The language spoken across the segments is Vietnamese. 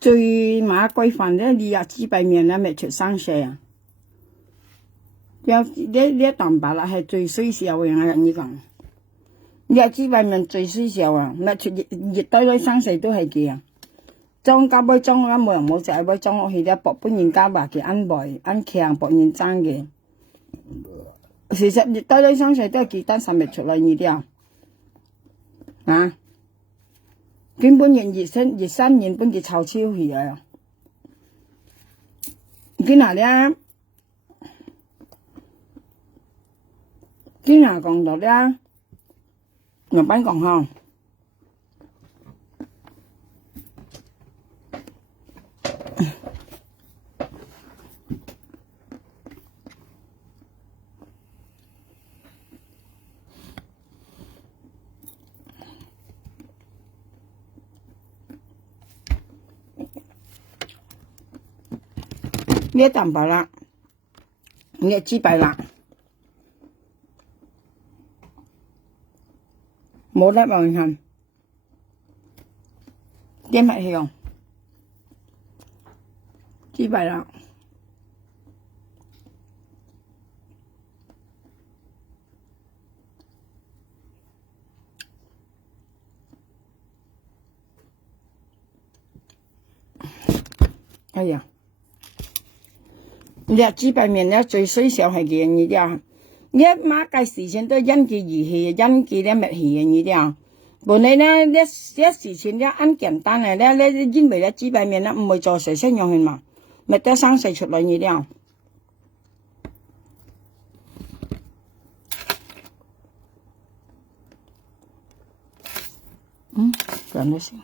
最马规范咧，你也几百年啦，咪出生死啊！你蛋白啦係最衰小嘅人呢講，你也幾百年最衰小啊！咪出熱堆堆生死都係嘅啊！裝加杯裝啊，冇人冇食杯裝落去咧，薄半年加白嘅安排安強薄年爭嘅。事實熱堆堆生死都係幾單實咪出嚟呢啲啊！啊！根本人熱身原本就臭超去啊！今日咧，今日講到咧，我班講嚇，你蛋白啦，你雞白啦，冇得問佢，點乜嘢用？雞白啦，哎呀！你雞白面咧最衰小係嘅呢啲啊！你馬介事情都因佢而起，因佢咧咪起嘅呢啲啊！本來咧呢事情咧按簡單嘅咧因為咧雞白面咧唔會做水生用去嘛，咪得生水出來呢啲啊！咁都行。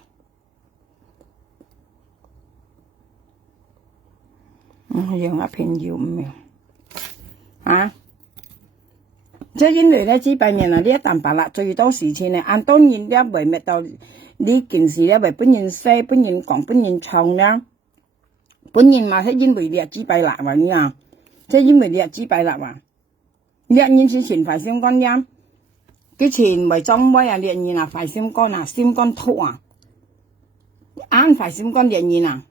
用一片油唔要啊！即係因為咧雞白面啊，呢一蛋白啦最多事情咧，按當然咧為乜到呢件事咧為本人寫、本人講、本人唱咧，本人嘛係因為你係雞白辣話呢啊，即係因為你係雞白辣話，你以前快心肝呀，之前為裝威啊，你啊快心肝啊，心肝突啊，啱快心肝你啊。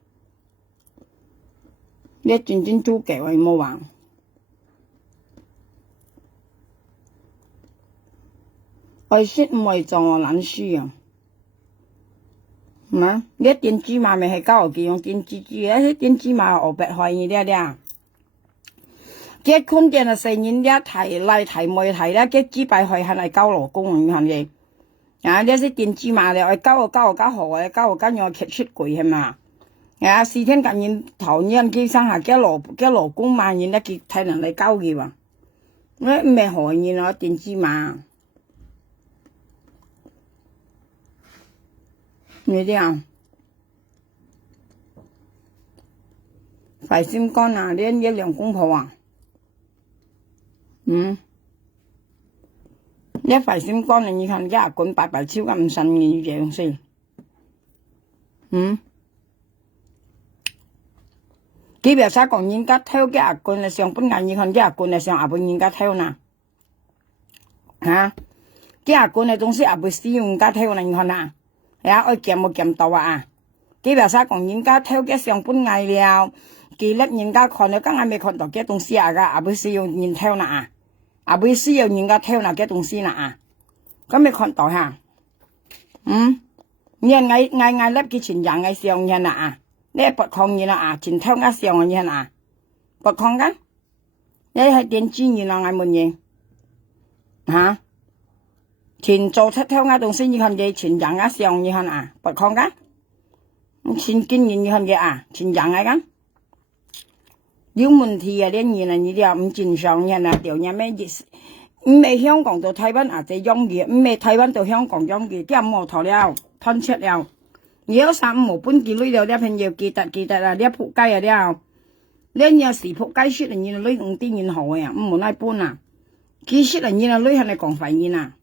你轉豬腳係冇話，愛說唔係做我懶書啊，嘛？你點芝麻咪係交我見用點芝啊？點芝麻我白開呢啲啊？結婚嘅啊，成年一提嚟提冇提啦，結雞白開係嚟交老公咁嘅，啊！你啲點芝麻你愛交河嘅，交我用劇出櫃係嘛？啊！四天感應頭年佢生下嘅勞工嘛，然後佢睇人嚟交嘅喎，我唔係何然啊？點知嘛？你啲啊，快心肝啊！你一兩公婆啊？你快心肝啊！你看一罐白超咁新嘅樣先，幾表啥講人家偷嘅阿罐啊，上半眼你看嘅阿罐啊，上下半人家偷呐，嚇，嘅阿罐嘅東西也不使用人家偷啦，你看呐，呀，愛檢冇檢到啊，幾表啥講人家偷嘅上半眼了，幾粒人家看到，剛才未看到嘅東西啊個，也不使用人偷啦啊，也不需要人家偷那嘅東西啦啊，咁未看到嚇，你嗌粒嘅全人嘅上人啦啊！你不抗議啦啊！前偷呃上嘅人啊，不抗緊，你係點專業啦？嗌乜嘢嚇？前做出偷呃東西，你看嘢前人呃上你看啊，不抗緊，前經驗你看嘢啊，前人嗌緊，有問題啊！啲人啊，你哋唔正常人啊，條人咩意思？唔係香港到台灣啊，就用嘅；唔係台灣到香港用嘅，啲人冇錯了，吞出了。有三冇本幾女了，啲朋友記得啊！啲仆街啊啲，你有時仆街說人家女五啲人好啊，唔冇拉搬啊！佢說人家女係你講廢言啊！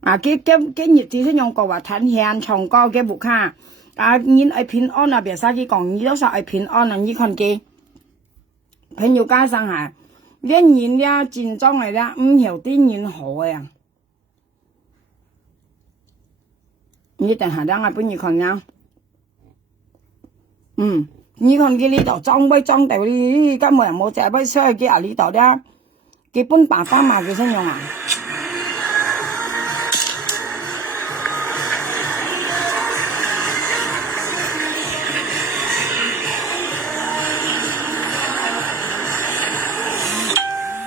啊，佢日子先用國話彈響唱歌嘅木卡，啊，人愛平安啊，別使佢講，你都說愛平安啊！你看佢朋友加上下，啲人呀戰爭嚟啦，唔曉啲人好啊！你等下等下，俾你看呀。你看佢呢度裝杯裝到呢，根本人冇借杯出去嘅呢度咧，基本爸爸嘛佢先用啊。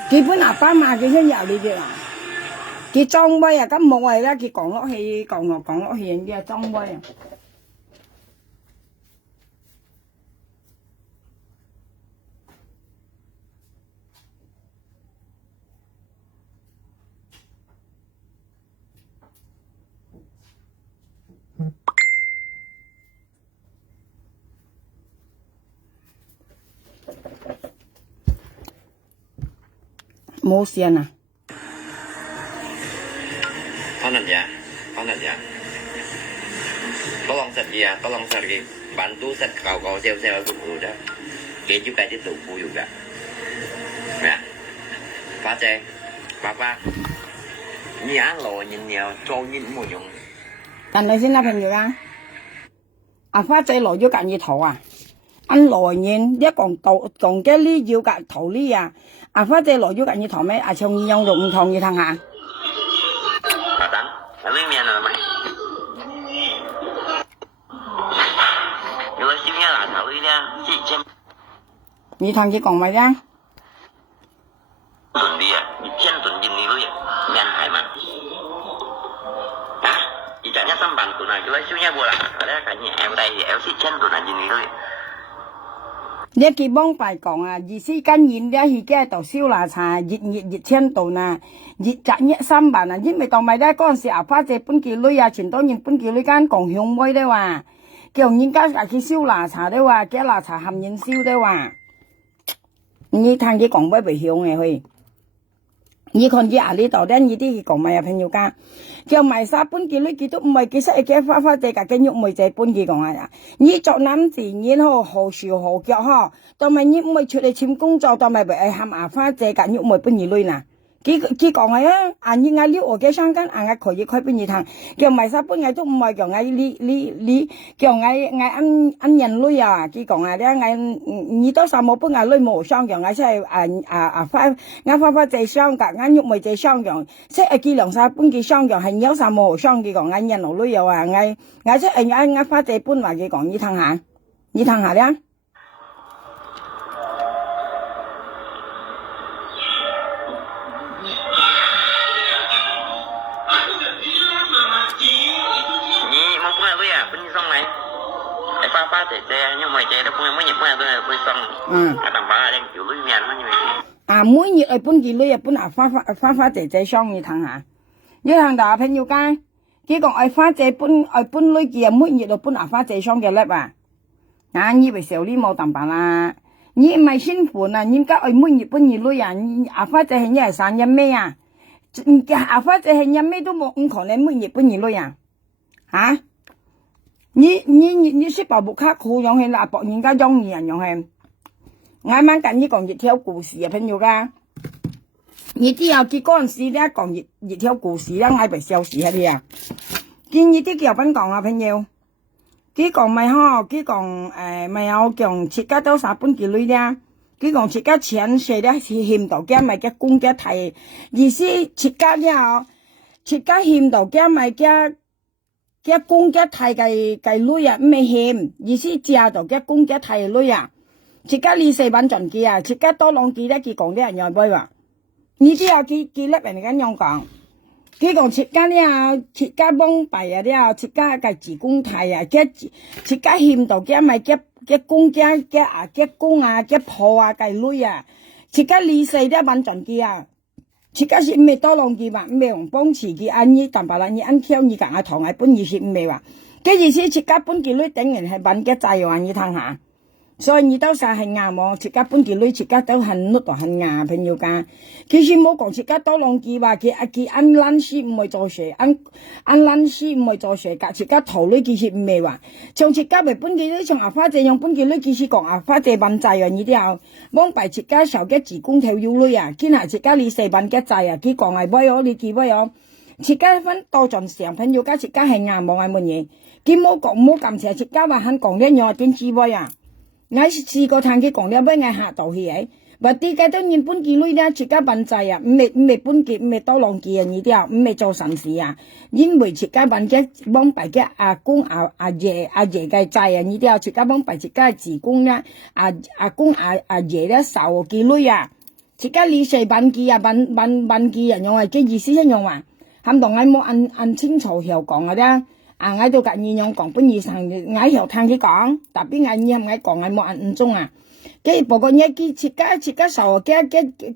基本阿爸嘛佢先入呢啲啊，佢裝杯啊，咁冇係啦，佢講落去人哋裝杯啊。冇線啊！ Honan ya. Tolong set dia, tolong Sergei. Bantu set kau sel-sel dulu dah. Dia juga di tubuh juga. Ya. Pak Ceng, Papa. Nhá lò nhìn nhiều, trâu nhìn mùi dùng. Cần này xin là朋友啊，阿花仔來咗隔熱圖啊，按來年一講嘅呢要隔圖呢啊，阿花仔來咗隔熱圖咩？阿唱二樣用唔同嘅聽下。Bà Tấn, ở dưới miền rồi mày. Rồi xin nghe là thảo đi nha, chị xem. 你聽佢講咪啫？ Tuần đi à, chị xem tuần nhìn đi luôn vậy, miền Hải mà. Hả? Chị trả nhất xăm bằng tuần này, rồi xin nghe bùa là, ở đây cả nhà em đây thì em xin xem tuần này nhìn đi luôn vậy. 你佢幫白講啊，意思跟現咧，而家喺度燒臘茶，熱千度啊，熱雜一三萬啊，因為講咪咧嗰陣時阿花姐搬幾女啊，前多年搬幾女間共享妹咧話，叫人家去燒臘茶咧話，嘅臘茶含燃燒咧話，你聽佢講咩未響嘅佢。 你看佢呢度咧，呢啲講咪啊朋友家，叫埋沙搬幾女幾都唔係幾識嘅花花姐嘅嘅玉梅姐搬幾講啊！你做男子然後好笑好腳呵，同埋你唔係出嚟簽工作，同埋係喊阿花姐嘅玉梅搬幾女啦。佢講係啊，啊你嗌撩我嘅相間，啊嗌可以開搬幾趟，叫埋沙搬嘅都唔係叫嗌你叫嗌按人女啊！佢講啊，咧嗌你多少冇搬嗌女冇相叫嗌即係花花姐相㗎，嗌玉梅姐相樣，即係佢兩沙搬幾相樣，係有啥冇相佢講嗌人女又啊，嗌即係嗌花姐搬話佢講你聽下咧。 Papa姐姐nhưng mà姐nó cũng mới nhập qua tôi là xong. À tầm ba đang chịu lưới miền nó như vậy. À mỗi nhiệt ở bên kia lưới ở bên à pha姐姐xong như thằng hả? Như thằng đó朋友間，佢講愛花姐搬lưới kia mỗi nhiệt ở bên à pha姐xong嘅叻啊！啊，你為小李冇當辦啦，你唔係辛苦啊，人家愛每nhiệt搬nhiệt lưới啊，阿花姐係你係生日咩啊？阿花姐係日咩都冇，唔可能每nhiệt搬nhiệt lưới啊？嚇？ 你識把木卡好用去啦，博人家中意人用去。啱啱近呢講熱跳故事啊，朋友㗎。你之後佢嗰陣時咧講熱跳故事啦，嗌俾笑死下啲啊。見呢啲叫邊講啊，朋友。佢講咪嗬，佢講咪有講切家都三本幾女咧。佢講切家錢稅咧欠到嘅咪嘅公嘅提，意思切家咧切家欠到嘅咪嘅。 cái cung cái thầy cái lưỡi à mày hiểm, ý思借到cái cung cái thầy lưỡi à, chỉ cái ly xây bản chuẩn kia à, chỉ cái多浪kia咧，佢講啲人又背話，你知啊，佢叻人咁樣講，佢講設計咧啊，設計幫幣啊啲啊，設計個子宮體啊，設計欠到嘅咪嘅公嘅公啊嘅婆啊個女啊，設計ly xây啲bản準kia啊。 切家是咩多浪幾萬咩用幫自己按呢淡白啦，你按挑你講阿堂係本意是咩話？嘅意思切家本幾女頂人係揾嘅債話你聽下，所以你都晒係啱喎，切家本幾女切家都係碌到係啱朋友間。其實冇講切家多浪幾話，佢按爛事唔會做事，按爛事唔會做事㗎，切家頭女其實唔係話，從切家為本幾女，從阿花姐用本幾女其實講阿花姐揾債話你啲後。 幫白切家受嘅子宮條腰女啊，見下切家你四萬嘅債啊，佢講係咩哦？你記咩哦？切家分多盡上朋友家切家係硬冇係乜嘢，佢冇講冇咁邪，切家話肯講呢樣點知咩啊？我試過聽佢講了，俾我嚇到去誒。或啲嘅都日本幾女咧，自家辦祭啊，唔係本結，唔係多浪記啊，呢啲啊，唔係做神事啊，因為自家辦嘅幫拜嘅阿公阿爺嘅祭啊，呢啲啊，自家幫拜自家子公咧，阿公阿爺咧受幾女啊，自家你細辦記啊，辦記人用係嘅意思一樣話，冚同我冇按清楚後講嘅啫。我都隔意樣講本意上，我後聽佢講，特別我以後我講我冇按唔中啊。cái bộ con nhớ cái chỉ cái sầu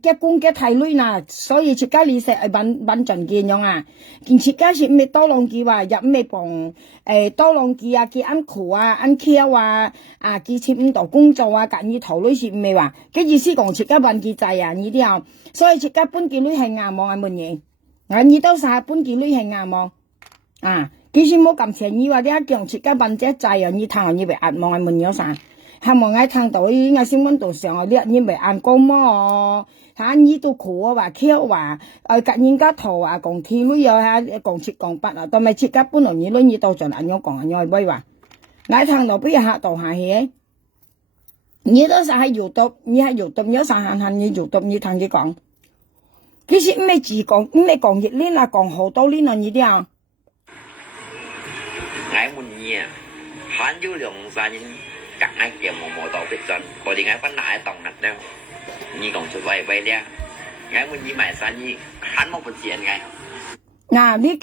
cái cung cái thay lui nè, 所以只cái lý sẽ ban chuẩn kia nhau à, chỉ cái chỉ mấy tao lòng kia và nhập mấy bằng tao lòng kia cái ăn khổ à ăn khéo à cái chỉ唔到工作啊，隔意頭女是咩話？cái意思講只cái ban kia仔啊呢啲啊，所以只cái本kia女係硬望係乜嘢？我呢都晒本kia女係硬望啊，其實冇咁前意話啲講只cái ban隻仔啊，呢頭呢邊硬望係乜嘢啥？係望我聽到我新聞度上啊，啲人咪按公麼？嚇呢都苦啊，話巧話，隔人家頭啊，講天女又嚇講切講八啊，都咪切家本來呢女到盡按樣講按樣去話，我聽到俾人嚇到下去，你都係搖到，你係搖到，有啥閒閒你搖到，你聽佢講，其實唔係自講，唔係講熱戀啊，講好多戀啊呢啲啊。Ngài muốn nhỉ, hắn du lượng gia nhân các ngài kiếm một tàu biết chân, có đi ngài vẫn lại tổng nặng đâu, như còn chút vay đeo, ngài muốn nhỉ mãi sao nhỉ, hắn một phần tiền ngài. Lý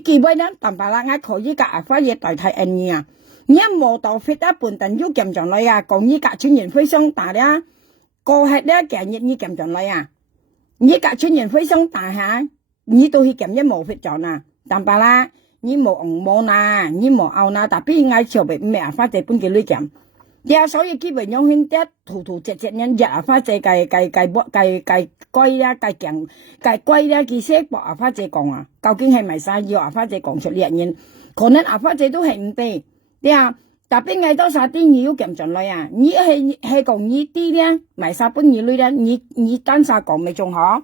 kỳ bơi nè, tầm bà la ngài khỏi với cả phá về tại thầy anh nhỉ, nhớ một tàu phết á buồn tận du kiếm chọn lại à, còn như cả chuyên nhân phơi sông tả đó, cô hay đó kẻ như kiếm chọn lại à, như cả chuyên nhân phơi sông tả hả, như tôi khi kiếm với một phết chọn à, tầm bà la như một ông mô na, như một ao na, tapi ngay chiều bị mẹ phát chế bún cái lưỡi kiếm. Giờ sau khi về nhau hiện tại thủ chết nhân giả phát chế cái quay ra cái kiếm cái quay ra cái xe bỏ phát chế còn à,究竟係咪晒要發chế講出嚟人，可能發chế都係唔對，對啊。tapi ngay đó sao tí nhiều kiếm chọn lại à, như hay còn như tí咧，咪晒本nhiều lưỡi咧，như單晒講咪仲好。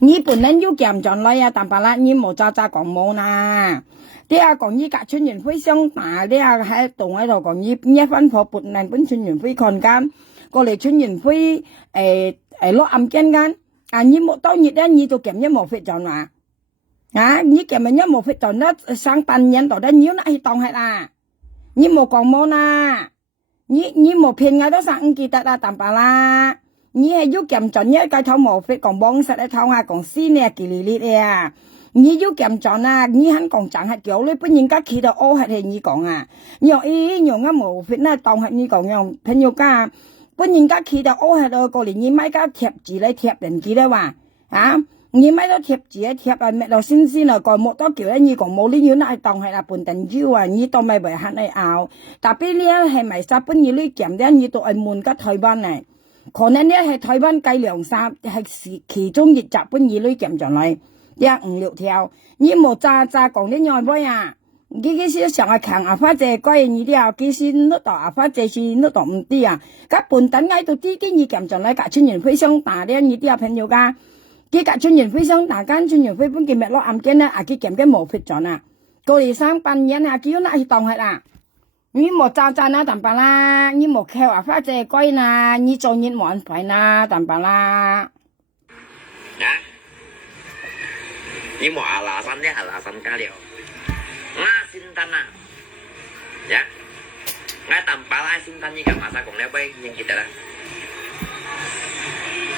你本人要kiếm chọn lại à,但係啦，你冇渣講冇呐。啲啊講你隔春人飛相打，啲啊喺度喺度講你一分貨本人本春人飛看間，過嚟春人飛攞暗間間，啊你冇當日咧，你就kiếm一冇飛chọn嘛，啊你kiếm咪一冇飛chọn đó sang半年度咧，你嗱當係啦，你冇講冇呐，你冇騙我都sang記得啦，但係啦。你係要kiếm chọn nhất cái thao mổ phết còn bông sạch thao hà còn xin nè kỳ lì lì à,你要kiếm chọn à,你hắn còn chẳng hạt kiểu lấy bên những các khi đó ô hạt hình như còn à, nhiều ý nhiều ngắm mổ phết na tòng hạt như còn nhiều, thân nhiều ca, bên những các khi đó ô hạt rồi còn như mấy cái thiệp chỉ lấy thiệp đến kia đó mà, hả, như mấy đó thiệp chỉ thiệp là mẹ đầu xin rồi còn một đó kiểu như còn một lý như này tòng hay là buồn tình yêu à, như tao mày bởi hạt này ảo, tại bên này hay mày sao bên như lấy kiếm đấy như tụi anh muốn các thời ban này. 可能咧係台灣計量三係其中一集本二女kiếm上嚟，156條，你冇渣講啲外妹啊，其實上係強發姐貴你啲，其實碌到發姐是碌到唔啲啊，咁本等喺度啲啲你kiếm上嚟，隔春人非常大啲你啲朋友噶，佢隔春人非常大間春人非本見咪攞暗鏡咧，佢kiếm嘅冇fit咗啊，過嚟上半年啊，叫那去當係啦。你冇渣啦，但白啦，你冇扣啊，發姐貴啦，你做人冇安排啦，但白啦。Hả? Nhưng mà là xanh đấy, là xanh cá liều. Nga xin thanh à? Dạ. Nga tầm bà lai xin thanh như cả mà sao còn leo bay nhưng kita lah.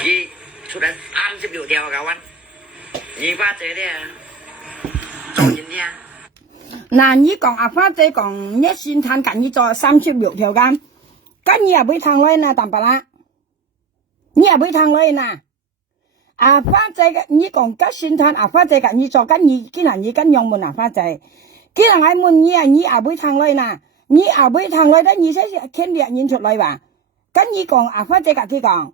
Ji sudah 30 條kawan. Ni phát姐đấy à?做人啲啊？嗱，你講發姐講一先談緊，你做36條間，咁你又俾趟女啦，但白啦，你又俾趟女啦。發姐嘅你講吉先談發姐嘅你做緊，你既然你跟用門發姐，既然係門你又俾趟女啦，你又俾趟女咧，你先傾略演出嚟話，咁你講發姐嘅佢講，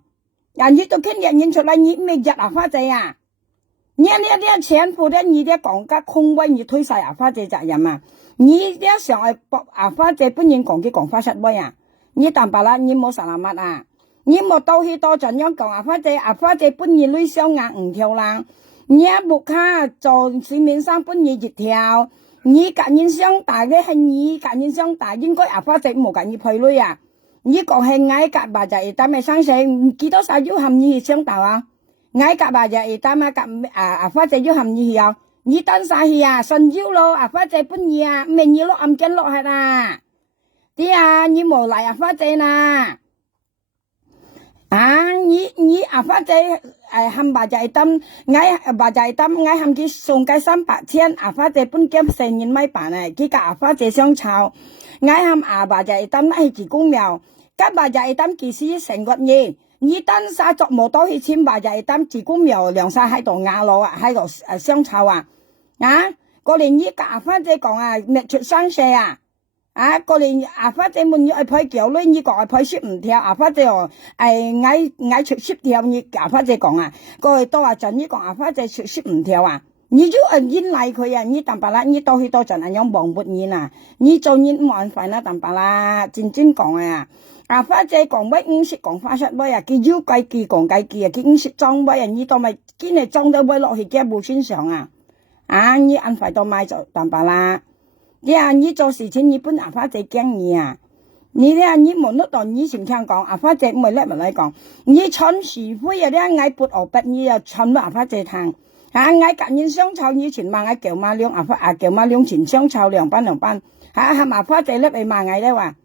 人你都傾略演出嚟，你未入發姐啊？你錢付的你的講嘅空位你推晒發姐責任啊！你一上嚟博發姐本人講嘅講法實威啊！你但白啦，你冇實物啊！你冇到去多盡樣講發姐本人女雙眼唔跳啦！你木卡做市面上本人一條，你甲人相大嘅係你甲人相大，應該阿花姐冇甲你配女啊。你講係矮甲bà già但係生成幾多歲要含你相大啊？矮甲bà già但係甲阿花姐要含你啊？你等啥去啊？神妖咯，阿花姐本意啊，明日落暗間落係啦。啲啊，你冇嚟阿花姐啦。啊，你阿花姐含bà già tâm ngay bà già tâm ngay含佢送cái 300千，阿花姐本兼4年咪辦啊，佢甲阿花姐相炒，ngay含bà già tâm係自公廟，甲bà già tâm其實成個嘢，你等啥作冇到去簽bà già tâm自公廟兩晒喺度壓落啊，喺度相炒啊，過年你甲阿花姐講啊，未出生社啊。過年阿花姐問你愛配腳女，你講愛配10唔條，阿花姐哦，愛出10條，你阿花姐講啊，過去多陣你講阿花姐出10唔條啊，你就引嚟佢啊，你淡白啦，你多去多陣係樣忙活人啊，你做人冇安排啦，淡白啦，真正講啊，阿花姐講乜50講花實乜啊，佢要計佢講計佢啊，佢50裝乜啊，你當咪今日裝到乜落去嘅冇身上啊，你安排到買就淡白啦。你做事情你本阿花姐驚你啊！你冇得到你先聽講，阿花姐唔係叻咪嚟講，你蠢是非啊！嗌撥我筆你又蠢到阿花姐聽，嗌隔人相炒以前嘛嗌叫馬兩叫馬兩前相炒兩班，係阿花姐叻嚟嘛嗌咧話，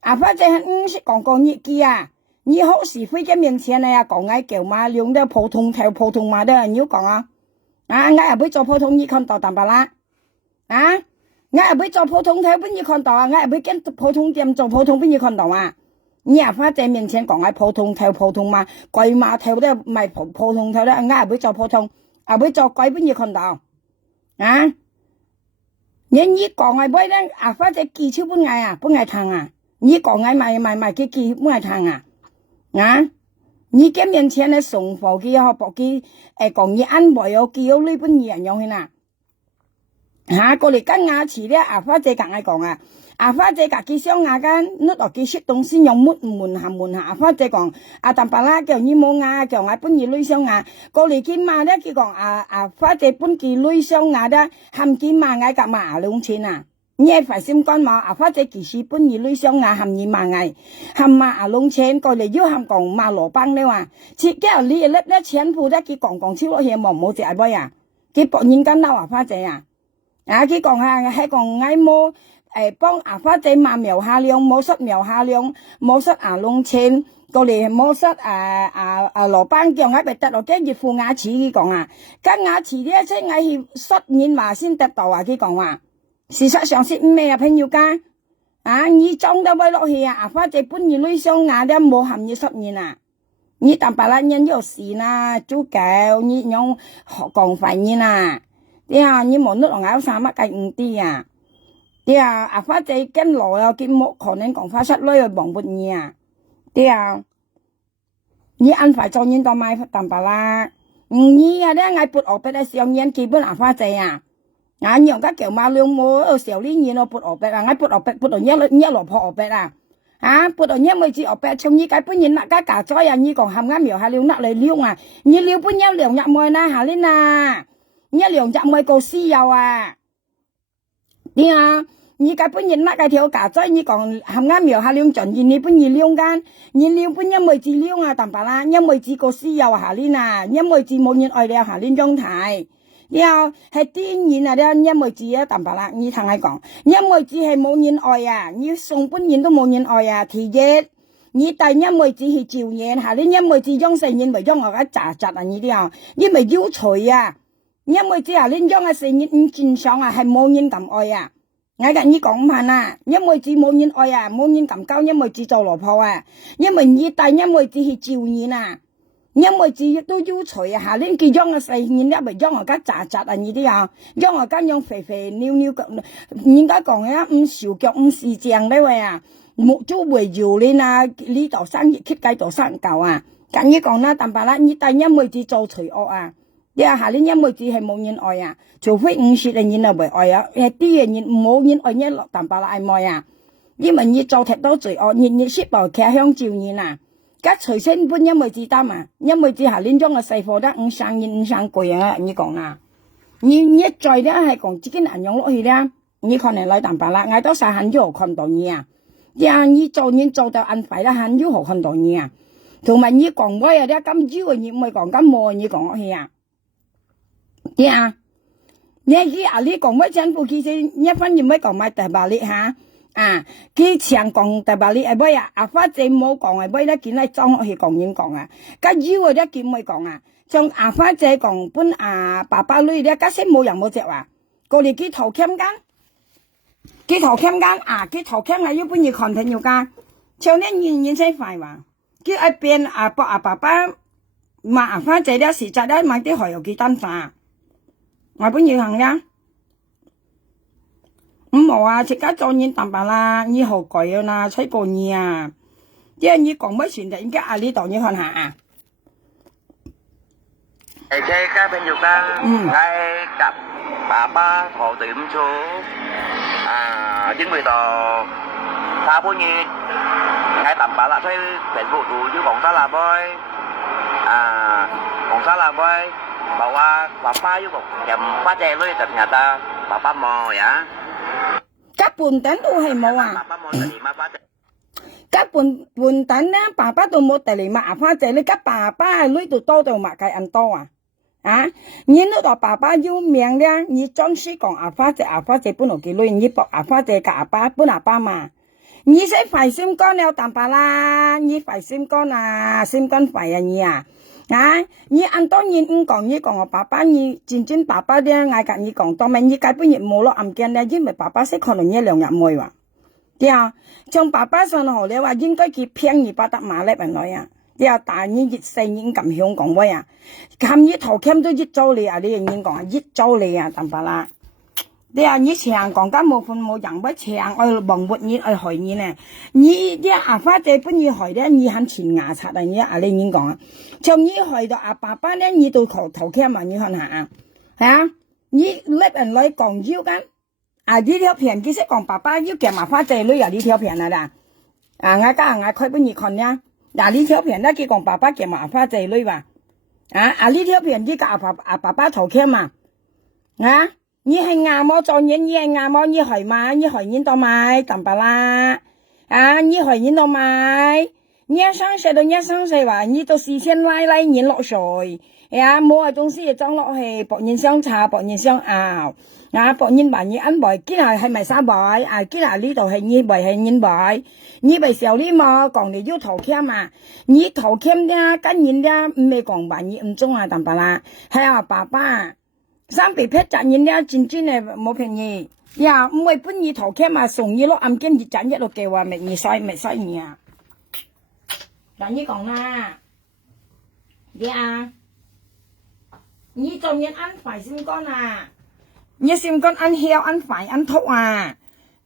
阿花姐係識講日記啊！你好是非嘅面前啊講嗌叫馬兩啲普通條普通話都你要講啊！嗌又唔做普通你看到淡白啦，我也不做普通條俾你看到啊，我也不跟普通店做普通俾你看到啊。你阿花在面前講係普通條普通嘛，鬼馬條都唔係普通條咧，我也不做普通，也不做鬼俾你看到啊。你講係咩咧？阿花在技巧本愛啊，本愛聽啊。你講係賣佢技本愛聽啊。你喺面前咧送貨佢學博佢講你安排有佢有呢本嘢用去啦。過嚟跟牙齒咧，阿花姐夾我講啊，阿花姐夾佢雙牙間，甩落佢食東西用門下，阿花姐講，淡白啦，叫你冇牙，叫我本佢女雙牙，過嚟佢罵咧，佢講阿花姐本佢女雙牙咧，含佢罵牙夾罵兩錢啊，你係快心肝嘛，阿花姐其實本佢女雙牙含佢罵牙，含罵兩錢，過嚟要含講罵羅邦咧話，切叫你咧錢鋪咧，佢講超落去冇隻阿妹啊，佢博人間鬧阿花姐啊。佢講係講嗌冇幫阿花姐罵苗下量，冇失苗下量，冇失龍錢，過嚟冇失羅班叫嗌咪得落嘅熱副牙齒，佢講啊，跟牙齒呢即係去失年嘛先得到啊，佢講話，事實上是咩啊朋友家你裝得威落去啊，阿花姐本兒女雙牙咧冇含你失年啊，你淡白啦人有事啦，做狗你用講快你啦。你冇得落咬啥乜計唔啲啊！阿花姐跟羅又見冇可能講花室女去忙活你啊！你安排做人都買淡白啦！你咧嗌撥我筆咧上癮基本阿花姐啊！你用家叫馬兩冇時候呢嘢咯撥我筆啊！嗌撥我筆撥到一落破我筆啊！撥到一每次我筆從依家本人嗱家假咗啊！你講含啱苗下料甩嚟撩啊！你撩本有兩日妹啦下呢啊！一兩隻咪個私有啊！你家本人那個條架仔，你講含啱苗下兩盡，你本人兩間，你兩本一妹子兩啊，淡白啦，一妹子個私有下呢啊，一妹子冇人愛了下呢張台，係癲人啊！一妹子啊，淡白啦，你聽我講，一妹子係冇人愛啊，你送本人都冇人愛啊，第一。你帶一妹子去照嘢下呢，一妹子將成人為將我嘅雜啊！你咪要除啊！一妹子啊，你將個成人唔正常啊，係冇人咁愛啊！我跟你講下啦，一妹子冇人愛啊，冇人咁教一妹子做老婆啊，因為你帶一妹子去照嘢啊，一妹子亦都要除啊！下年佢將個成人咧咪將我嘅雜啊！將我嘅樣肥肥溜溜咁，應該講啊，唔少腳唔是正呢位啊！冇做圍繞你啊，呢度生意繼續生舊啊！跟你講啦，淡白啦，你帶一妹子做除惡啊！下年一妹子係冇人愛啊，除非50嘅人啊為愛啊，啲嘅人冇人愛一落淡白啦愛愛啊，因為你做太多罪惡，你識到騎向照人啊，咁隨身搬一妹子擔啊，一妹子下年將個細貨得5生貴啊，你講啊，你再咧係講自己難用落去咧。你可能來淡白啦，我都係很少看到你啊。呀，你做人做到安排啦，很少看到你啊。同埋你講我啊，啲咁少嘅你唔係講咁冇你講我係啊。呀，你啊你講我政府其實一分你唔係講買大白哩嚇。啊，佢常講大白哩係咩啊？阿花姐冇講係咩咧？見嚟裝去講演講啊，咁要嗰啲見咪講啊？將阿花姐講本爸爸女咧，嗰些冇人冇隻話，過嚟佢頭傾間，佢頭傾間啊，佢頭傾係要本嘢看睇要間，像呢年先快話，佢一邊爸爸買阿花姐咧，實在咧買啲海油幾單化，我本嘢行呀。冇啊，即刻做人淡白啦，你好貴啦，吹過你啊！即係你講乜選擇，而家阿呢度你看下啊。Thầy chơi các bên dục ra ngay cặp bà ba thọ tiệm chú chính vì tờ tha bố nhi ngay tầm bà là thấy bệnh vụ đủ chứ còn ta làm thôi còn ta làm thôi bảo qua bà ba với một kèm phá chè lưới tập nhà ta bà ba mò vậy các buồn tán都係冇啊。các buồn tán á，爸爸都冇地嚟買花仔，你家爸爸係女度多到買計咁多啊？啊，你呢度爸爸要命咧，你裝飾講花仔本來幾女，你博花仔嘅阿爸本阿爸嘛，你識快心肝了淡白啦，你快心肝啊，心肝快啊你啊！你按當然唔講，你講我爸爸，你真爸爸咧，嗌隔你講，當咪你根本亦冇落暗鏡咧，因為爸爸識可能一兩日妹話，對啊，從爸爸上學你話應該佢偏200碼咧本來啊，對啊，但係你越細你咁香講喂啊，咁你頭傾都越早你啊，你應講越早你啊，淡白啦。對啊，你長講緊冇份冇人不長，愛忙活你愛害你呢。你啲阿花仔本意害咧，你肯全牙刷啊！你阿你應講啊，從你害到阿爸爸咧，你到頭傾嘛，你看下啊，嚇你叻人來講腰緊啊！呢條片其實講爸爸要夾埋花仔女啊！呢條片啊啦，我家我開本意看呀，嗱呢條片咧佢講爸爸夾埋花仔女話，呢條片呢個阿爸爸頭傾嘛，你係牙冇做嘢，你係牙冇，你係嘛？你係人到買淡白啦，你係人到買，你上世到你上世話，你到事先拉人落水，冇係東西裝落去，博人相查，博人相拗，博人話你安排，今日係咪三擺？今日呢度係你擺係人擺，你咪時候呢嘛講你要頭鉗啊，你頭鉗咧跟人咧唔係講話你唔中啊淡白啦，係爸爸。三被劈責任咧，真係冇便宜呀！唔係本意頭傾嘛，送你落暗間熱賺一路嘅話，咪嘥你啊！嗱，你講啦，你做人安排心肝啊，你心肝安曉安快安突啊！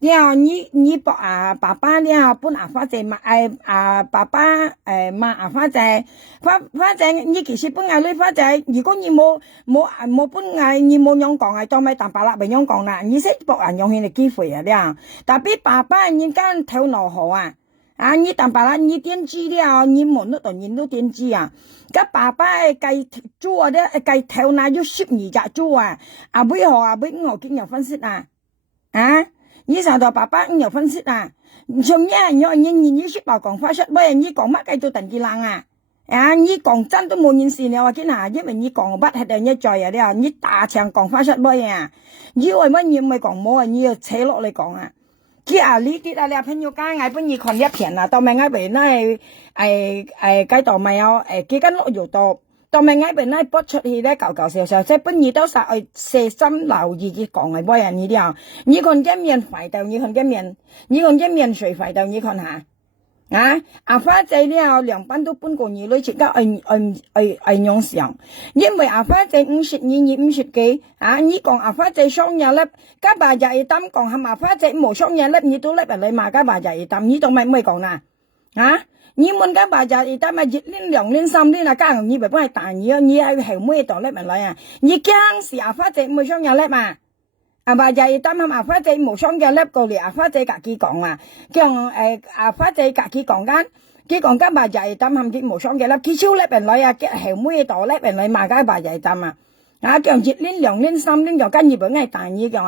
你博爸爸咧，本花仔嘛爸爸買花仔，花仔你其實本女花仔，如果你冇本你冇樣講當咪淡白啦，咪樣講啦，你識博人用佢嘅機會啊咧，但俾爸爸人家頭腦好啊，你淡白啦，你點知咧，你冇得到人都點知啊？咁爸爸計豬啊咧，計頭腦要12隻豬啊，阿妹我見有分析啊，你上到爸爸有分析啊，從你說話講法出，喂，你講乜計到鄧記冷啊？你講真都冇件事了啊！見啊，因為你講乜係第一再啊，你大場講法出乜啊？以為乜嘢唔係講冇啊？你要扯落嚟講啊！佢啊呢啲你朋友間嗌本意看一片啊，到尾嗌俾那街道咪有幾間屋要到。當咪嗌俾那撥出去咧，搞笑，即係本意都實愛細心留意佢講嘅咩人呢啲啊？你看一面壞到，你看一面水壞到，你看下阿花仔咧兩班都搬過二女，即刻愛用上，因為阿花仔50你50幾你講阿花仔雙日粒，加爸就係擔講係阿花仔冇雙日粒，你都粒人嚟罵加爸就係擔，你當咪講啦你問家爸就係得咪1年2年3年家人以為幫係大你係後尾度叻咪嚟啊！你驚時阿花仔冇雙日叻嘛？阿爸就係擔下阿花仔冇雙日叻過嚟，阿花仔自己講啊，叫阿花仔自己講緊，佢講家爸就係擔下佢冇雙日叻，佢超叻咪嚟啊！後尾度叻咪嚟罵家爸就係擔叫熱戀兩戀三戀又跟住本係大嘢叫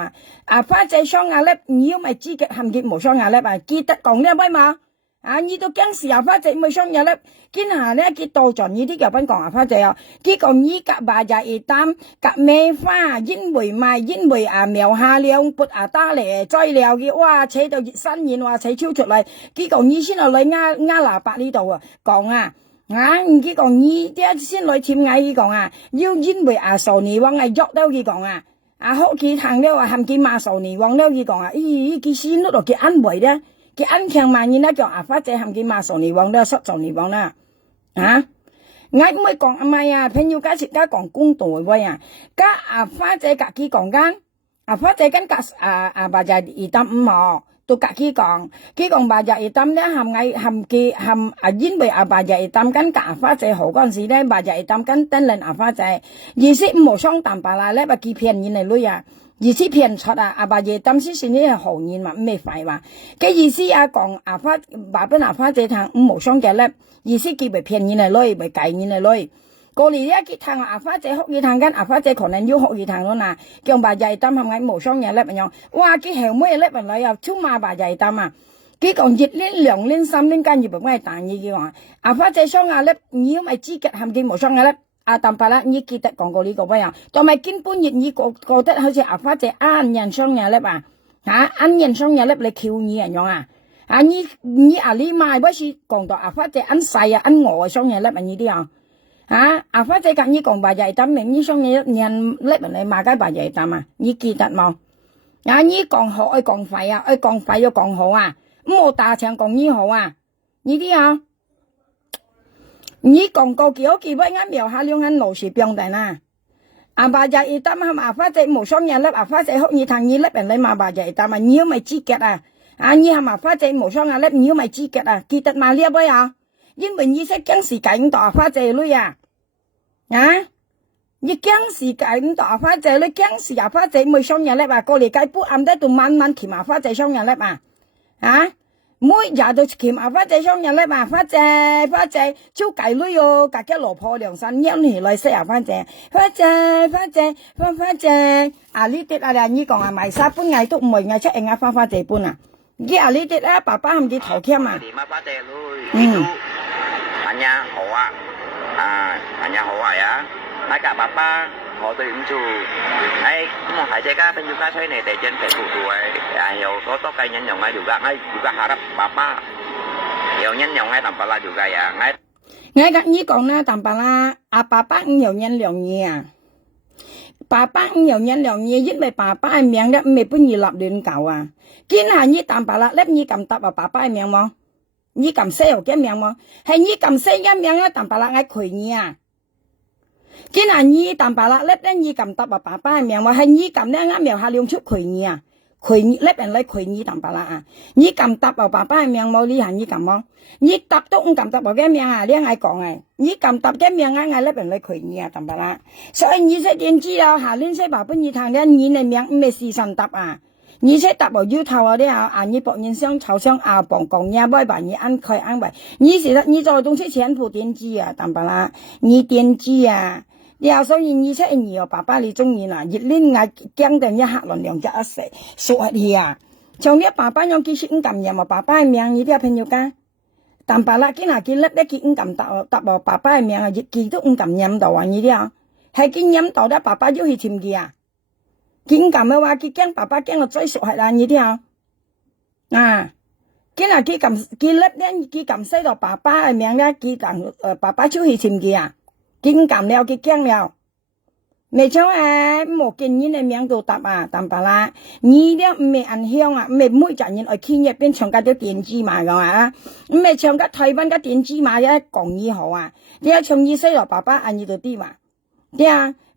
花仔雙眼粒，妖咪知嘅含結無雙眼粒記得講呢位嘛。你都驚時花仔咪雙眼粒，見下呢結到盡呢啲叫賓講花仔結講呢夾bà già熱擔夾咩花煙梅賣煙梅苗下兩撥打嚟再料嘅，哇扯到熱身現話扯超出嚟，結講呢先嚟啱喇叭呢度講佢講呢啲先來添佢講要煙梅傻尼王喐到佢講好佢行了含佢馬傻尼王了佢講咦佢先都佢安慰咧，佢安強萬嘢咧叫花仔含佢馬傻尼王了失傻尼王啦我唔會講咪朋友家時家講公道嘅喂家花仔隔佢講緊花仔跟隔bà già熱擔唔好都隔佢講bà già熱擔咧含因為bà già熱擔跟隔花仔好嗰陣時咧bà già熱擔跟登輪花仔意思唔好雙淡白啦咧佢騙人嚟女意思騙出bà già熱擔先算呢係好人嘛唔係廢話嘅意思講爸爸花仔聽唔好雙嘅咧意思佢被騙人嚟女被計人嚟女過嚟咧佢聽花仔學佢聽緊花仔可能要學佢聽咯嗱叫bà già熱擔係咪無雙嘅咧樣哇佢後尾咧嚟又超罵bà già熱擔佢講熱戀兩戀三戀跟住唔係大嘢嘅話花仔雙眼咧你咪知嘅係佢無雙嘅咧淡白啦你記得講過呢個咩同埋根本你覺得好似花仔啱人雙眼咧啱人雙眼咧你翹你人樣你賣不是講到花仔啱細啱餓雙眼咧呢啲花仔講你講bà già擔明你雙眼人咧你賣緊bà già擔你記得冇你講好愛講廢愛講廢要講好唔好大聲講你好呢啲你講過幾好幾位啱描下兩眼老是病定bà già熱擔係花仔無雙眼粒花仔學你聽你粒人你罵bà già熱擔你要咪知嘅你係花仔無雙眼粒你要咪知嘅記得嘛呢一位因為你識驚時計到花仔女你驚時計到花仔女驚時花仔無雙眼粒過嚟計不暗得到慢慢鉗花仔雙眼粒每日都鉗花仔雙眼粒花仔超計女隔隻老婆兩三年嚟識花仔花仔呢啲你講賣沙搬嗌都唔係嗌出嗌花仔搬呢啲爸爸係唔知頭添花仔女Hanya hoa hanya hoa ya maka papa họ tôi cũng chú ấy mau phải chơi cá penjuka saya này để trên Facebook rồi nhiều có cây nhân nhộng ai juga harap papa nhiều nhân nhộng ai tanpa lah juga ya ngay các nhí còn na tanpa lah papa nhiều nhân lượng nhiều papa nhiều nhân lượng nhiều giúp mày papa miệng đó mày bún gì lặp đến cầu kiến hà nhí tanpa lah lép nhí cầm tập papa miệng mò nhí cầm xe ở cái miệng mò hay nhí cầm xe cái miệng tanpa lah ngay khởi nhí cái này nhí tạm bà la lép đấy nhí cầm tập bà bà miệng mà hay nhí cầm đấy ngắm miệng hai lượng chút khởi nhí lép anh lấy khởi nhí tạm bà la nhí cầm tập bà bà miệng mà đi hàng nhí cầm không nhí tập都唔cầm tập cái miệng呢係講nhí cầm tập cái miệng ngay lép anh lấy khởi nhí tạm bà la所以你識點知下年識爸爸你睇咧你嘅名唔係時辰tập你識tập要頭啲你博人相頭相磅講嘢唔係你安開安排你是得你做東西全部點知tạm bà la你點知所以你出你爸爸你中意啦，熱戀驚定一刻輪兩隻一食，熟氣從啲爸爸用幾時撳嘢嘛，爸爸嘅名你啲朋友家，但爸啦見下見叻咧見撳答爸爸嘅名熱都唔撳飲到你啲係見飲到得爸爸要去簽嘅見撳嘅話佢驚爸爸驚我追熟係啦你啲見下佢撳佢叻咧佢撳西到爸爸嘅名咧佢撳爸爸要去簽嘅見撳了佢驚了，未錯冇見你嘅名度答但白啦，你咧唔係銀香唔係每隻人愛傾入邊唱緊啲電子碼嘅唔係唱緊台灣嘅電子碼講你好你唱你細路爸爸你度啲話，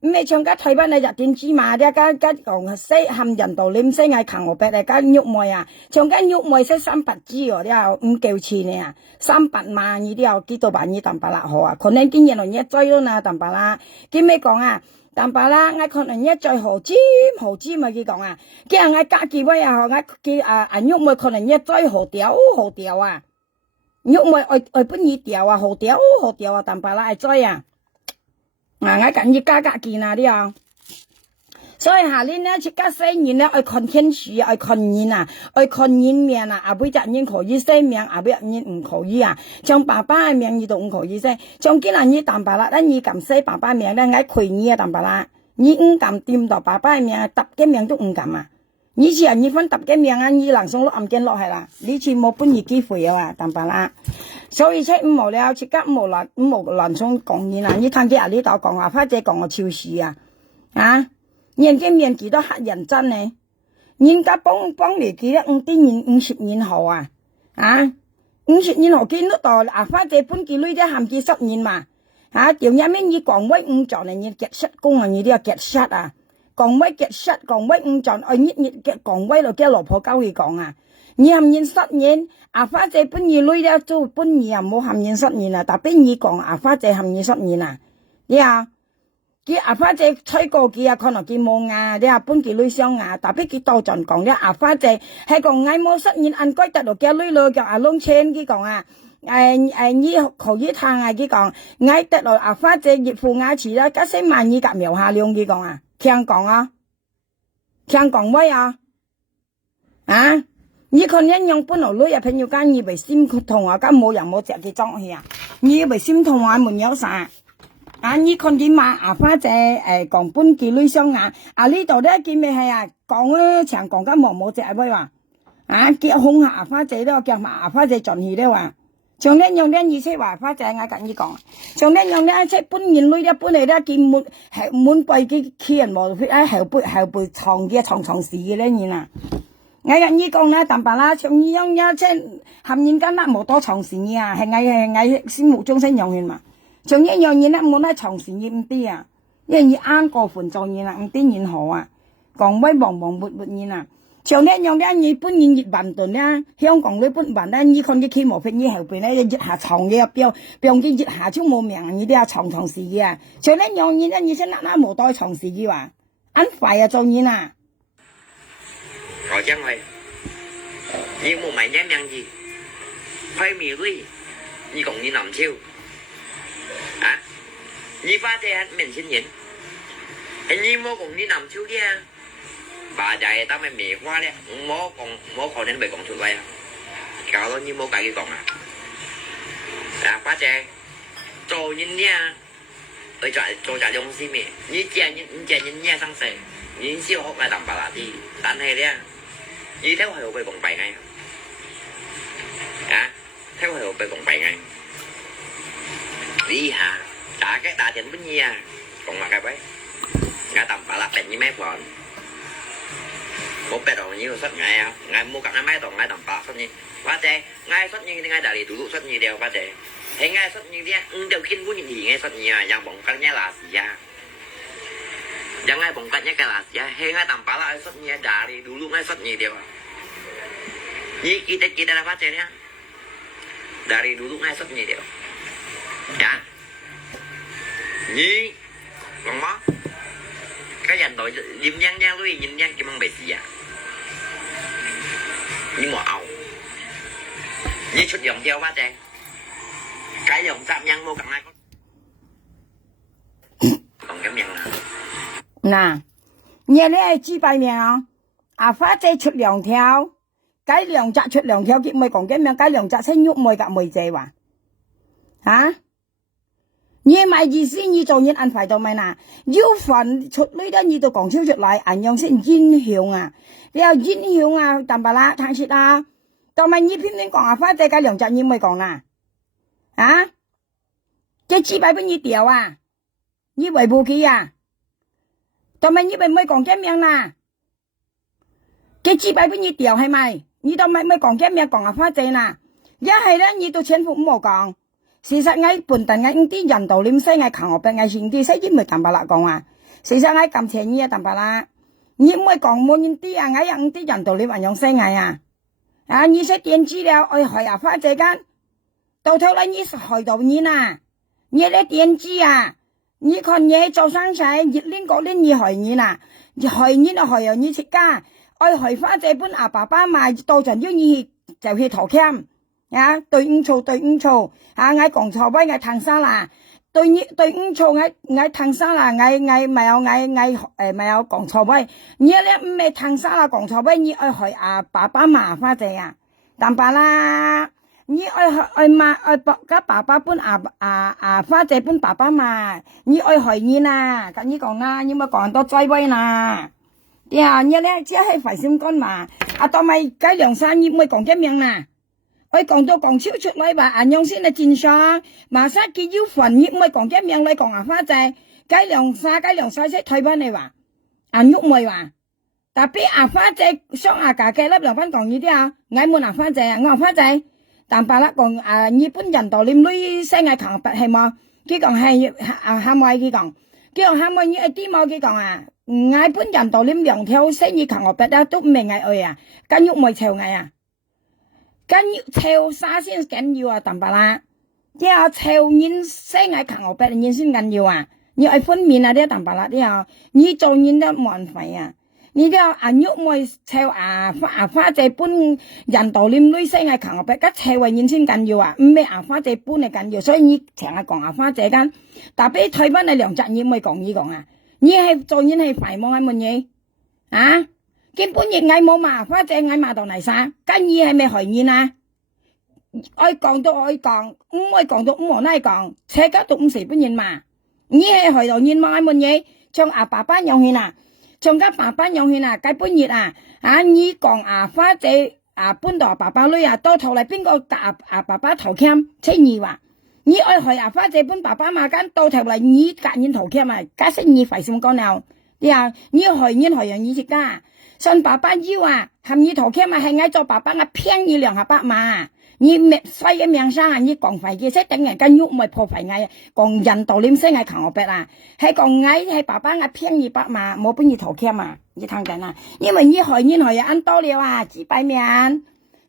唔係唱緊台灣嘅電子碼家講西含人道你唔識嗌扛我俾你家喐妹唱緊喐妹識300支唔夠錢300萬你啲幾多萬你但白啦好可能今日一追咯但白啦見咩講但白啦我可能一追好尖咪佢講佢我加幾位我佢喐妹可能一追好屌喐妹愛本意屌好屌但白啦愛追我緊要加件啲所以下年呢，出家4年呢，爱看天时，爱看人啊，爱看人命啊，阿妹只人可以生命，阿妹人唔可以啊。像爸爸嘅命，你都唔可以生。像今日你淡白啦，你咁死爸爸命咧，嗌亏你啊淡白啦，你唔敢掂到爸爸嘅命，揼嘅命都唔敢啊。以前你分揼嘅命啊，你能送落暗鏡落係啦，你似冇半年機會啊，淡白啦。所以出唔好了，出家唔好亂送講嘢啦。你睇見阿呢度講啊，或者講我超市啊，人嘅面幾多黑人憎呢？人家幫你幾多50年後啊，50年後見得到啊，或者本幾女啲含幾10年嘛，條入面你講威5狀你結失工啊，你都要結失啊，講威結失，講威5狀，你講威就叫老婆交去講啊，你含年10年，啊或者本幾女啲做本幾又冇含年10年啊，但俾你講啊或者含年10年啊，你啊。佢阿花姐吹過佢啊，可能佢冇牙，你阿本佢女相牙，但俾佢多陣講咧，阿花姐係講嗌冇10年按歸得到嘅女女叫阿龍千佢講啊，你可以聽啊佢講，嗌得到阿花姐熱付牙齒啦，加4萬二夾苗下量佢講啊，聽講啊，聽講威啊，你看人用本來女啊朋友間以為心痛啊，咁冇人冇隻佢裝去啊，你以為心痛啊沒有啥。你看見嘛？阿花姐講本幾女相啊！呢度咧見咩係啊？講咧長講緊冇隻威話結控下阿花姐都叫埋阿花姐盡氣咧話，上咧用咧意思話花姐嗌緊你講，上咧用咧即本年女一般嚟咧見滿背嘅客人冇喺後背藏嘅藏事嘅咧你啦，嗌緊你講啦，但白啦，像呢樣嘢即含人間啦冇多藏事嘅啊，係嗌心目中先用嘅嘛。像一樣嘢咧，冇得長時間唔啲啊，因為你啱過份做嘢啦，唔啲嘢好啊，講威忙活嘢啊。像呢樣咧，你本年熱運動咧，香港呢本運咧，你看啲企模片呢後邊咧，熱下長嘅標嘅熱下就冇命，你啲啊長時間啊。像呢樣嘢咧，你先冇多長時間話，按快啊做嘢啊。Rồi chăng rồi, nhưng một mày nhém nhăn gì, khoai mì lui, như còn như nằm chiêu. Nhi phá thế hết mình xin nhịn Nhi mô cùng đi nằm chiếu kia bà dạy tao mày mì quá đấy mô còn nên bị còn thụt vậy à cả đó Nhi mô cả cái còn phá thế cho nhìn nha ở cho trả dùng xí mì Nhi chè nhìn nha sang sẻ Nhi siêu hốc lại tầm bà là đi tán hay đấy Nhi theo hồi bị còn 7 ngày theo hồi bị còn 7 ngày đi hả đã cái đà tiền bánh nha còn mà cái bấy ngã tầm bà lạc bệnh như mấy phần một bè đồ như xuất ngày ngày mua cặp mấy tổng ngày tầm bà xuất như ba trẻ ngay xuất như ngay đại đủ xuất như đều ba trẻ thế ngay xuất như thế đều kinh vui gì ngay xuất như yang bỏng cắt nhá là gì ya yang ngay bỏng cắt nhá cái là gì ya thế ngay tầm bà lạc xuất như đại đủ ngay xuất như đều như kita là ba trẻ nhá đại đủ ngay xuất như đều ya Nhi còn mất cái dành đội dìm nhang nhang lui nhìn nhang cho mang bể gì à nhưng mà ẩu Nhi xuất dòng theo ba trẻ cái dòng sạm nhang mua cặp ai còn cái miệng nè nghe đấy chi bài miệng phát chế xuất dòng theo cái dòng chặt xuất dòng theo kia mới còn cái miệng cái dòng chặt sẽ nhúc môi cả mười chếว่ะ你買意思你做人安排到咪嗱，要份出呢啲你都講超出嚟，人樣先影響啊，你又影響啊，淡白啦，睇切啊，到咪你偏偏講花姐嘅兩隻你咪講啦，即係擺俾你掉啊，你維護佢啊，到咪你咪講嘅名啦，即係擺俾你掉係咪？你到咪講嘅名講花姐啦，一係咧你到前夫冇講。事實我本地我啲人道念西我求我病我先啲西啲咪淡白啦講啊，事實我咁前嘢淡白啦，你唔會講冇人啲啊，我有啲人道念還用西我你識電資料愛害花姐間，到頭來你害到你啦，你啲電資啊，你看嘢做生仔熱戀嗰啲你害你啦，害你就害由你出家，愛害花姐本爸爸媽到陣要你就去投camp。對唔錯，嗌講錯威嗌騰沙啦，對錯我騰沙啦，我咪有講錯位，你咧唔係騰沙啦講錯位，你愛去爸爸媽花姐啊，但罷啦，你愛爸爸搬花姐搬爸爸嘛，你愛去你啦，咁你講啦，你咪講到追位啦，呀，你咧只係費心肝嘛，當咪改良生意咪講一名啦。我講到講超出來話用先係正常，馬上結要份業咪講一名來講花仔，改良晒先退翻嚟話，喐咪話，但俾花仔雙價嘅粒兩分講呢啲我冇花仔我花仔，但罷啦講日本人道念女世界強白係冇，佢講係喊咪佢講喊咪呢啲冇佢講日本人道念兩條生意強白都唔明愛跟喐咪潮跟潮沙先緊要但罷啦，啲潮人生係強白人先緊要你愛分面啲但罷啦啲你做人都冇費你啲喐咪潮花仔搬人道念女生係強白，潮人先緊要唔係花仔搬係緊要，所以你成日講花仔間，但俾退翻嚟兩隻嘢咪講你係做人係繁忙係乜嘢根本亦嗌冇嘛，花姐嗌嘛到嚟晒，跟意係咪害人愛講到愛講，唔愛講到唔好拉講，車家都唔時本人嘛，你係害到人嘛乜嘢？從爸爸用去從家爸爸用去計本日你講花姐搬到爸爸女到頭嚟邊個夾爸爸頭鉗，即你話，你愛害花姐搬爸爸嘛間到頭嚟你夾人頭鉗假設你費心講了，你害人你食家。信爸爸要含你頭鉗係嗌做爸爸偏你兩下百嘛，你滅衰嘅命生你講廢嘅識等人跟喐咪破廢嗌，講人道念聲係強我白係講嗌係爸爸偏你百嘛，冇俾你頭鉗你聽緊因為你害人按多了幾百命，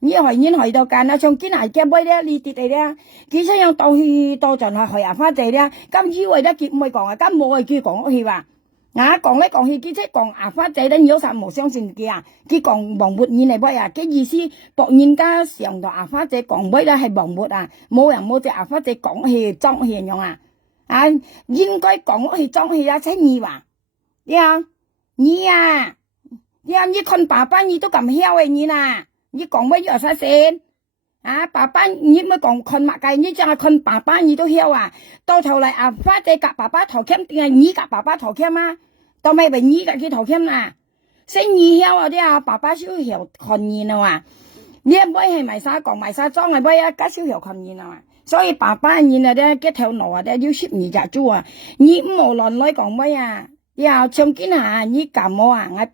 你害人害到緊從今日嘅杯咧你跌地咧，幾想用到去到盡係害花仔咧，咁以為咧結唔係講咁冇係叫講屋企話。講嚟講去，佢即係講花仔咧，有實冇相信佢佢講忘沒言嚟喂嘅意思，博人家上到花仔講喂咧係忘沒冇人冇隻花仔講戲裝戲樣應該講戲裝戲即你話，你看爸爸你都咁囂嘅你講喂又實先爸爸你咪講看物計，你真係看爸爸你都囂到頭嚟花仔夾爸爸頭鉗定係你夾爸爸頭鉗到咪為你夾佢頭鉗先你囂啲爸爸少囂看見你一杯係埋沙講埋沙裝係杯家少囂看見所以爸爸你啲幾條路啲要攝你隻豬你唔好亂來講杯又從今你撳我我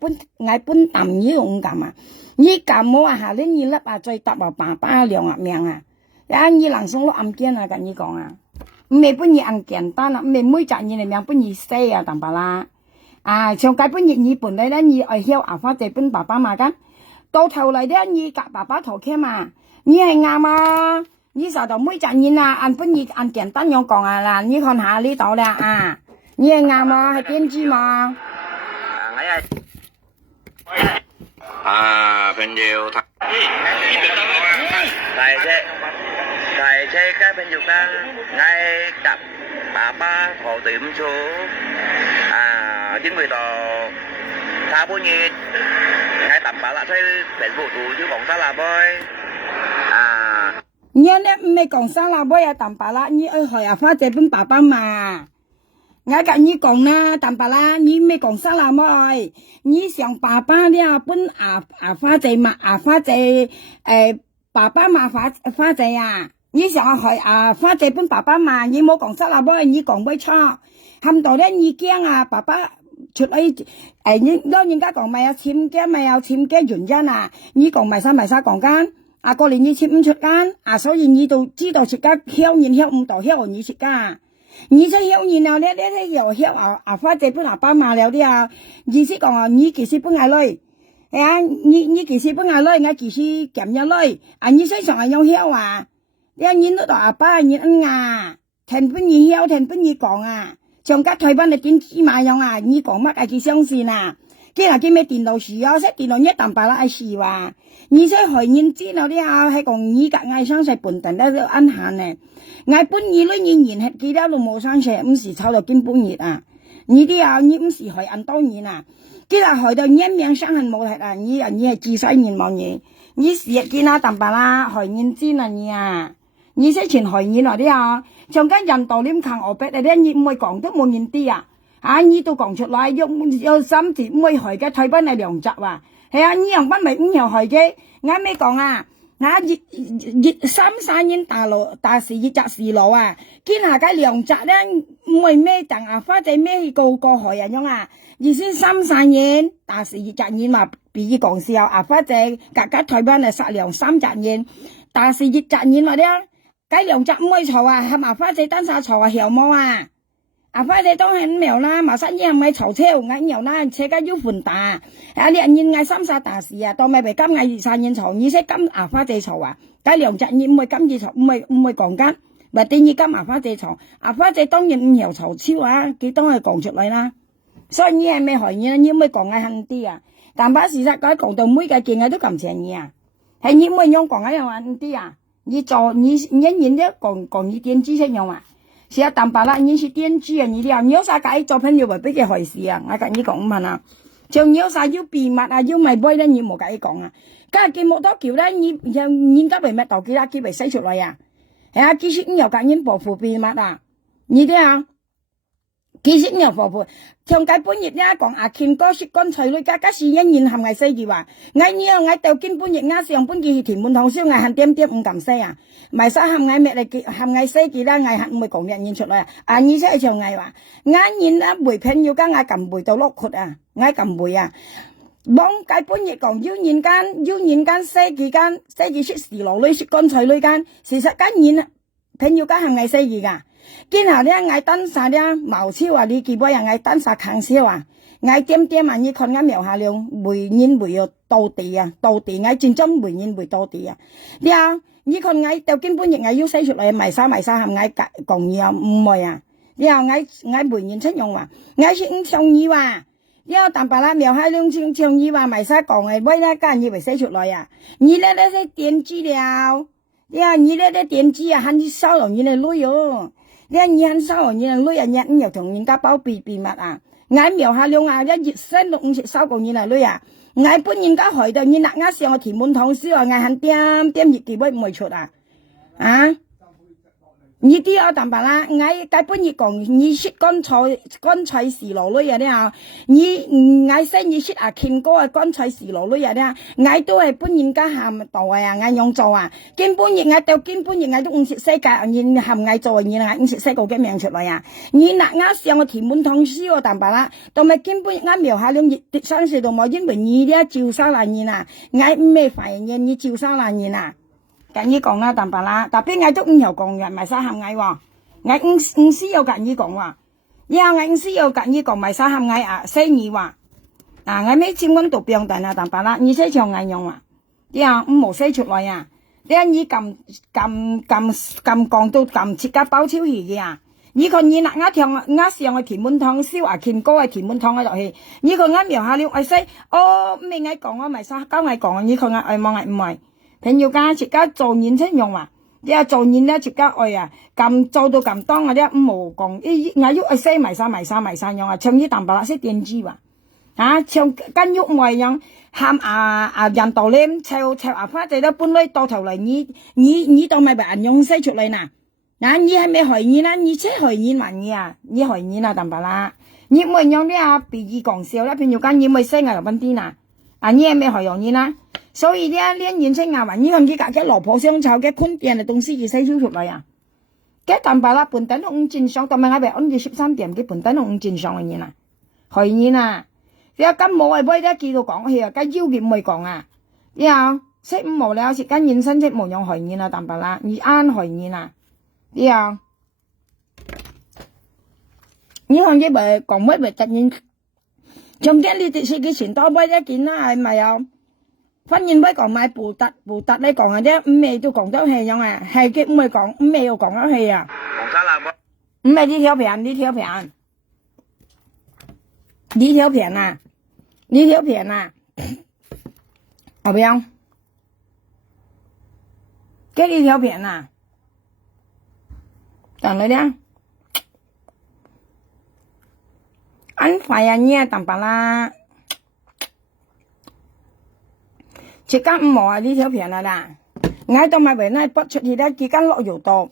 搬揼你用撳你撳我下年你粒再揼爸爸兩命你能送落暗間跟你講唔係本嘢咁簡單唔係每隻嘢嚟命本嘢死但罷啦從解本嘢你本嚟咧你愛囂花仔本爸爸嘛間到頭嚟咧你夾爸爸頭鉗你係啱你實到每隻嘢按本嘢按簡單樣講啦你看下呢度啦你係啱係點知嘛朋友tài xe cái bên dục ngay cặp bà ba họ tiệm số chính vì tờ tha bố nhiệt ngay tầm bà là thấy bệnh vụ tù chứ còn sao là bơi nhân em mày còn sao là bơi tầm bà là như ơi hỏi phát chế bên bà ba mà ngay cả như còn tầm bà là như mày còn sao là bơi như想爸爸đi bên phát chế mà phát chế爸爸嘛花仔你想去花仔本爸爸嘛你冇講失啦噃你講唔錯冚到咧你驚爸爸出去當人家講咪有簽嘅原因你講咪晒講間過年你簽唔出間所以你都知道出家囂人囂唔到囂你出家你這囂人咧又囂花仔本爸爸嘛了啲意思講你其實本係女你幾時搬下來？我幾時減下來？你身上有囂你都到爸你聽本你囂聽本你講從家退班你點知嘛樣你講乜佢相信今日見咩電腦事啊？識電腦一啖白啦，愛事話，而且害人知道啲啊，係講而家愛上世本等都安閒呢。愛本意呢年年係記得都冇上世，唔是炒到見本熱啊！你啲啊，你唔是害人當然啊，今日害到人命傷痕冇係啊，你係自細年冇嘢，你時日見啊啖白啦，害人知啊你啊！你識前害人啊啲啊，像間人道點抗我逼你啲，你唔會講都冇人啲啊！啊！你都講出來，有甚至唔會害嘅退翻嚟良澤話，係啊！你樣班咪唔又害嘅，啱咩講啊？啊！熱三年大事熱責事路啊！見下嘅良澤咧，唔會咩等啊，或者咩個害人樣啊？而先三年大事熱責年話比喻講笑啊，或者格退翻嚟殺良3責年，大事熱責年話咧，計良澤唔會錯啊，係嘛？或者單殺錯啊，曉冇啊？啊！快啲當係唔苗啦，馬上依係咪嘈車嗌苗啦，車家要換打。啊！你人嗌3大事啊，當咪被今嗌2、3年嘈，而且今啊花姐嘈啊，計2隻年唔會今次嘈，唔會講緊，咪第二今啊花姐嘈，啊花姐當然唔曉嘈超啊，佢當係講出嚟啦。所以你係咪害人？你唔會講嗌狠啲啊？但把事實講講到每個件嘅都咁正義啊，係你唔會用講嗌又狠啲啊？你做你一年都講一點知識用啊？是啊，淡白啦，你是電機啊，你啲啊，你有啥解做朋友咪俾佢害事啊？我跟你講唔問啊，像你有啥要秘密啊，要咪背咧，你冇解講啊。今日見冇多橋咧，你家為乜到幾多機會使出來啊？係啊，其實你又講你保護秘密啊，你啲啊，其實你又保護。像解本業咧講啊，見過雪乾脆類家是一年含藝四句話，嗌你啊嗌到見本業啱上本件填滿堂燒嗌恨點唔敢死啊！咪晒含藝咩嚟？含藝四句啦，嗌恨唔會講人言出來啊！而且像嗌話，嗌言啊媒朋友間嗌撳媒到碌闊啊，嗌撳媒啊！幫解本業講要言間四句說時路類雪乾脆類間，事實間言啊朋友間含藝四句噶。今下咧嗌單殺咧毛超啊，你見過人嗌單殺抗燒啊，嗌點啊，你看啱苗下了回言回要到地啊，到地嗌戰爭回言回到地啊，你看嗌到根本亦嗌要寫出嚟埋沙含嗌講嘢啊唔會啊，嗌回言出用話，嗌說唔像意話，但白啦苗下了像意話埋沙講嘅威啦，間以為寫出來啊，你咧些點資料，你咧點資啊，喊你收容你嚟累哦。你很收人哋女人日又同人家包秘密啊！嗌苗下兩啊，一月升到50收過人嚟女啊！嗌本人家害到你嗱啱上我填滿堂燒啊！嗌很點熱幾杯唔會出啊！啊！你啲啊淡白啦，嗌解本熱講你說乾脆時羅女啊啲啊！你嗌聲你說啊見過啊乾脆時羅女啊啲啊！嗌都係本人家喊到啊！嗌用做啊！根本熱嗌到根本熱嗌都50世界，你含嗌做你嗌50世個嘅命出來啊！你嗱啱上我填滿堂燒啊淡白啦，同埋根本啱描下兩熱上世度冇因為你啲照沙爛嘢啊！嗌唔咩煩嘢你照沙爛嘢啊！跟你講啦，淡白啦，特別嗌都唔有講嘅，咪晒喊嗌喎，嗌唔需要跟你講話，嗌唔需要跟你講，咪晒喊嗌啊，死你話，嗌咩千蚊度病蛋啊，淡白啦，你寫長嗌用啊，唔好寫出來啊，你撳講到撳切架包超氣嘅啊，你看你嗱啱上嘅填滿湯燒啊，填高嘅填滿湯嘅落去，你看啱描下了愛死，咩嗌講啊，咪晒交嗌講，你看嗌望嗌唔係。朋友家自家做年青用話，做年咧自家愛啊，咁做到咁當啊啲唔好講，嗌喐愛西埋晒用啊，像啲淡白啦識電機話，像跟喐外樣喊人道咧，湊花仔都搬來到頭嚟，你當咪人用西出嚟嗱，你係咪害人啦？你車害人還你啊？你害人啊淡白啦，你唔係用啲別意講笑啦，朋友間你咪西嗌入邊啲嗱，你係咪害人啦？所以呢年青人話，你看佢嘅老婆相湊嘅坤點嘅東西，佢寫出嚟啊！嘅淡白啦，本等都5斤上，同埋我哋按住13點，佢本等都5斤上嘅嘢啦，害人啊！你話咁冇係咩咧？見到講起啊，咁腰嘅唔會講啊！你話識唔無聊時間現身即無用害人啊，淡白啦，你啱害人啊！你話你看佢咪講乜咪突然，從啲你哋嘅錢多乜一件啦，係咪啊？婚宴咪講買布特咧講嘅啫，唔係都講得起樣啊，係嘅唔係講，唔係又講得起啊。黃沙南唔係呢條片啊，呢條片啊，後邊，這呢條片啊，等你聽，anh phải nha tầm bà la, chỉ có mỏ đi theo片là đã, ngay trong mai bữa nay bắt chuyện thì đã chỉ có lộ dầu tổ.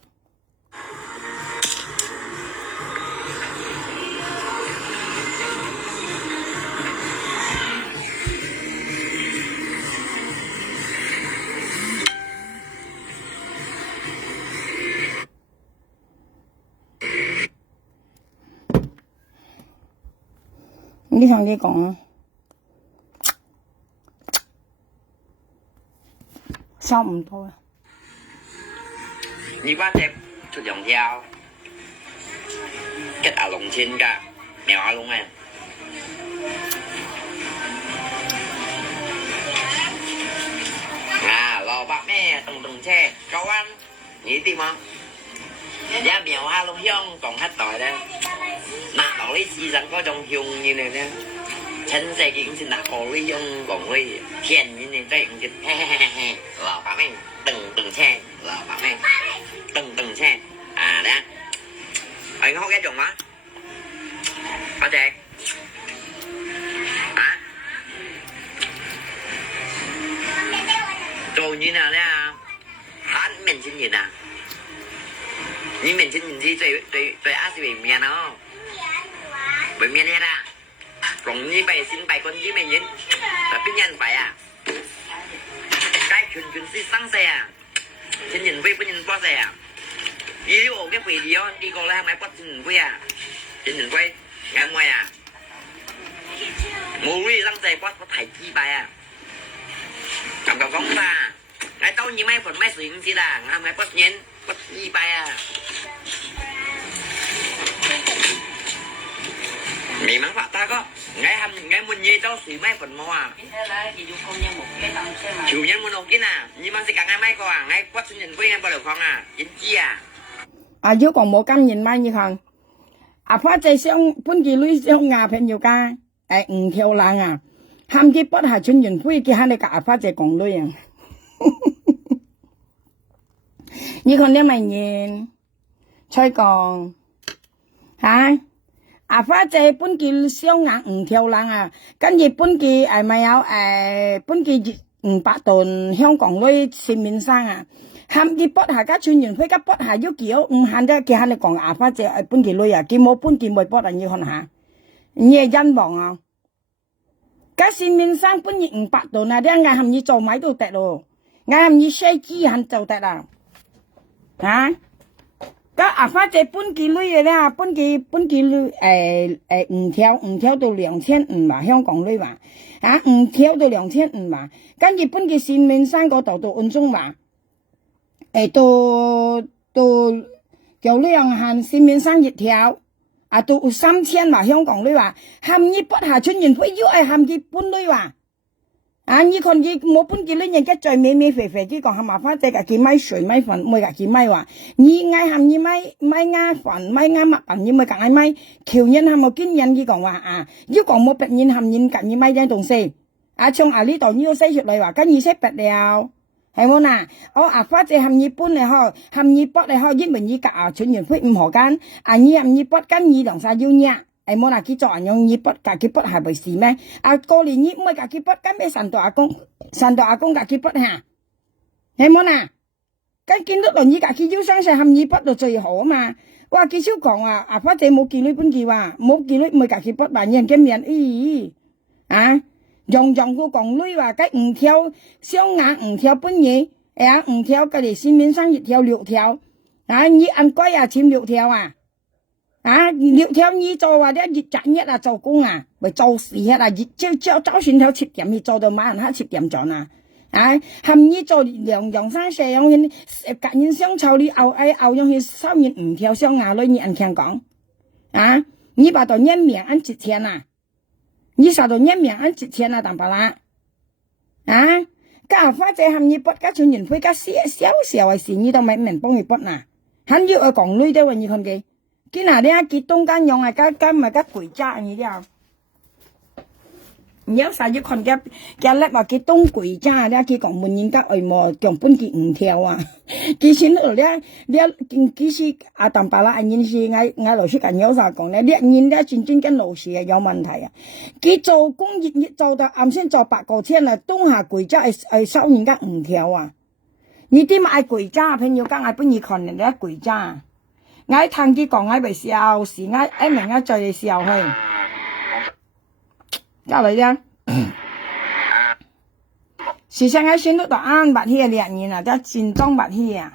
Đi thằng đi còn sao không thôi như bác đẹp xuất dòng theo kết ảo lồng trên cả mèo áo lông này lo bác mẹ từng xe câu ăn nghĩ tìm không giá mèo áo lông hiông còn hát tỏi đây nạ đó lấy xì rắn có trong hiung như này nè chân xe kia cũng xin nạ có lấy hiung còn lấy khen như này đây cũng xin lo bác mẹ từng xe lo bác mẹ từng xe đó anh không ghét chồng á có chị hả rồi như nào đấy anh mình xin gì nào nhưng mình xin nhìn gì tôi ăn gì về miền nó về miền này ra còn như vậy xin bài con với mình nhìn là biết nhân phải cái chuyên xin sáng xe xin nhìn với nhìn qua xe video cái video đi còn lại mấy bắt xin nhìn quay ngày ngoài mua đi sáng xe bắt có thầy chi bài cầm cầm phóng ra ngày tao như mấy phần mấy sự gì là ngày mấy bắt nhìn bắt chi bài mày mắng phạt ta có ngày muốn gì tao xỉ mấy phần mò chủ nhân muốn cái nào nhưng mà sẽ cả ngày mai có ngày bắt xin nhìn với em bao giờ không chính chi nếu còn một căn nhìn mai như không phát chạy xong bốn kỳ lưới xong ngà phèn nhiều ca theo làng ham cái bắt hà chuyên nhìn với cái hai này cả phát chạy còn lưới như còn nếu mày nhìn chơi còn hả phát chạy bốn kỳ xong ngà theo làng cái gì bốn kỳ mày áo bốn kỳ bạc tồn香港lưới xin mình sang ham cái bớt hà các chuyên nhân với các bớt hà yếu kiểu hắn ra kia hắn lại còn phát chạy bốn kỳ lưới cái mỗi bốn kỳ mỗi bớt là như con hả nhẹ dân bọn các xin mình sang bốn kỳ bạc tồn này đang ngày hàm như trâu máy đồ tệ đồ ngày hàm như xe chi hắn trâu tệ nào hả các phát chạy bốn kỳ lưới vậy đó bốn kỳ lưới theo từ 2000嘛香港lưới嘛theo từ 2000嘛跟住bốn kỳ xin mình sang個度到安中嘛到叫量限新面生熱條到3000嘛香港女話含呢不下春人會要含佢半女話呢看佢冇半佢女人家最美肥佢講含麻花仔嘅佢買水買粉每個佢買話你嗌含你買啱粉買啱物品你咪講買橋人含冇見人佢講話要講冇別人含人夾你買啲東西從呢度你要寫出嚟話跟住寫別了係冇嗱，發仔含日本嚟嗬，含日北嚟嗬，因為依家全員會唔何間，你含日北跟你兩晒要嘢，係冇嗱，佢做人用日北，架佢北係為事咩？過年日唔係架佢北，跟咩神道阿公架佢北嚇，係冇嗱，跟見到輪椅架佢腰生勢含日北就最好啊嘛，哇！佢少講發仔冇見女本佢話，冇見女唔係架佢北話人嘅面用個講女話cái 5條雙眼5條半嘢5條個嚟新面生1條6條你按貴簽6條6條你做話啲日賺一做工咪做事早算頭7點你做到晚黑7點咗含你做兩三四樣嘢隔人相湊你熬用去收人5條雙眼女你按聽講你把到一面按1天你啥都一面按1天當白啦家發仔含你不家全人會家小嘅事你都咪明幫佢不hắn要講女的話你看佢哪啲結東間用家咪家攰渣你啲有啥要看嘅叻話佢東鬼渣咧，佢講門人家外模強本佢唔跳啊，佢先度咧，佢是阿當巴拉人是嗌老師講有啥講咧，人咧真正跟老師有問題啊，佢做工業做到啱先做8個天啦，東下鬼渣係收人家唔跳啊，你點嗌鬼渣？朋友講嗌本意看人哋鬼渣，嗌聽佢講嗌咪笑，時嗌嗌明嗌再嚟笑去。交嚟啫，時常喺選到度啱白氣嘅獵人啊，即係戰裝白氣啊。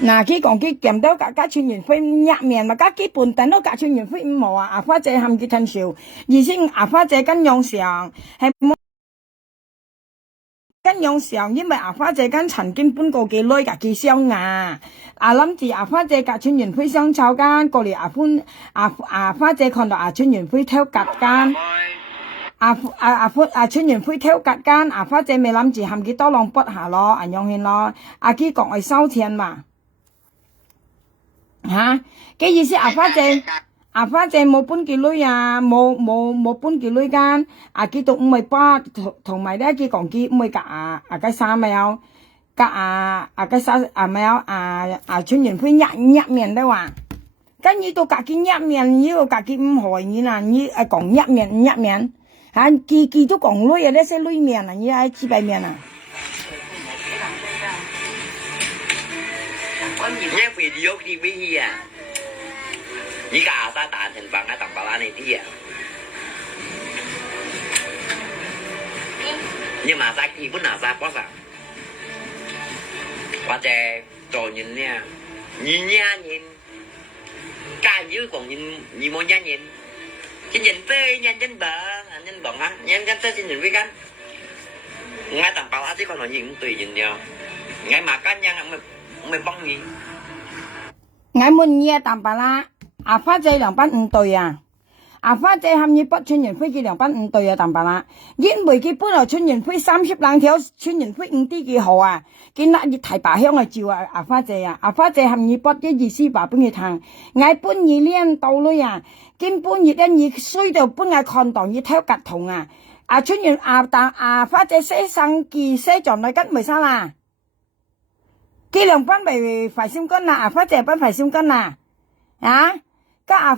嗱，佢講佢見到家穿完飛入面嘛，家基本等到家穿完飛五毛啊，阿花姐喊佢趁少，而先阿花姐跟用上係冇。跟用上，因為阿花姐跟曾經搬過幾耐㗎，幾箱啊！諗住阿花姐隔春園飛雙炒間過嚟阿花姐看到阿春園飛挑隔間，阿春園飛挑隔間，阿花姐咪諗住含幾多浪筆下咯，用去咯，阿基講係收錢嘛，嘅意思阿花姐冇搬幾女啊，冇搬幾女間，佢到58同埋咧，佢講佢唔係隔個衫咪有，隔個衫咪有春園飛入面的話，跟住到隔佢入面，呢個隔佢唔害你啦，你講入面，佢都講女啊，呢些女面啊，你係幾百面啊？Chỉ cả ta tàn thành bằng cái tầm bà la này đi à. Nhưng mà ra khi vẫn là ra có sao. Và trẻ trò nhìn nha. Nhìn nha nhìn. Cả dưới còn nhìn mô nha nhìn. Chứ nhìn tê nha trên bờ á. Nhìn tê trên nhìn với cánh. Ngay tầm bà la chứ còn nói gì cũng tùy nhìn nhau. Ngay mà cá nhân mày bông gì. Ngay muốn nghe tầm bà la. 阿花姐2班5對啊，阿花姐喊你筆春園飛機2班5對啊，淡白啦。因為佢本來春園飛30兩條，春園飛5啲幾好啊，佢拿熱提白香去照啊，阿花姐啊，阿花姐喊你筆嘅意思話俾佢聽，嗌搬二呢到女啊，見搬熱咧你衰到搬嗌看檔要挑格同啊，春園阿花姐寫生記寫狀來跟咪生啦，佢2班咪快閃根啦，阿花姐班快閃根啦，家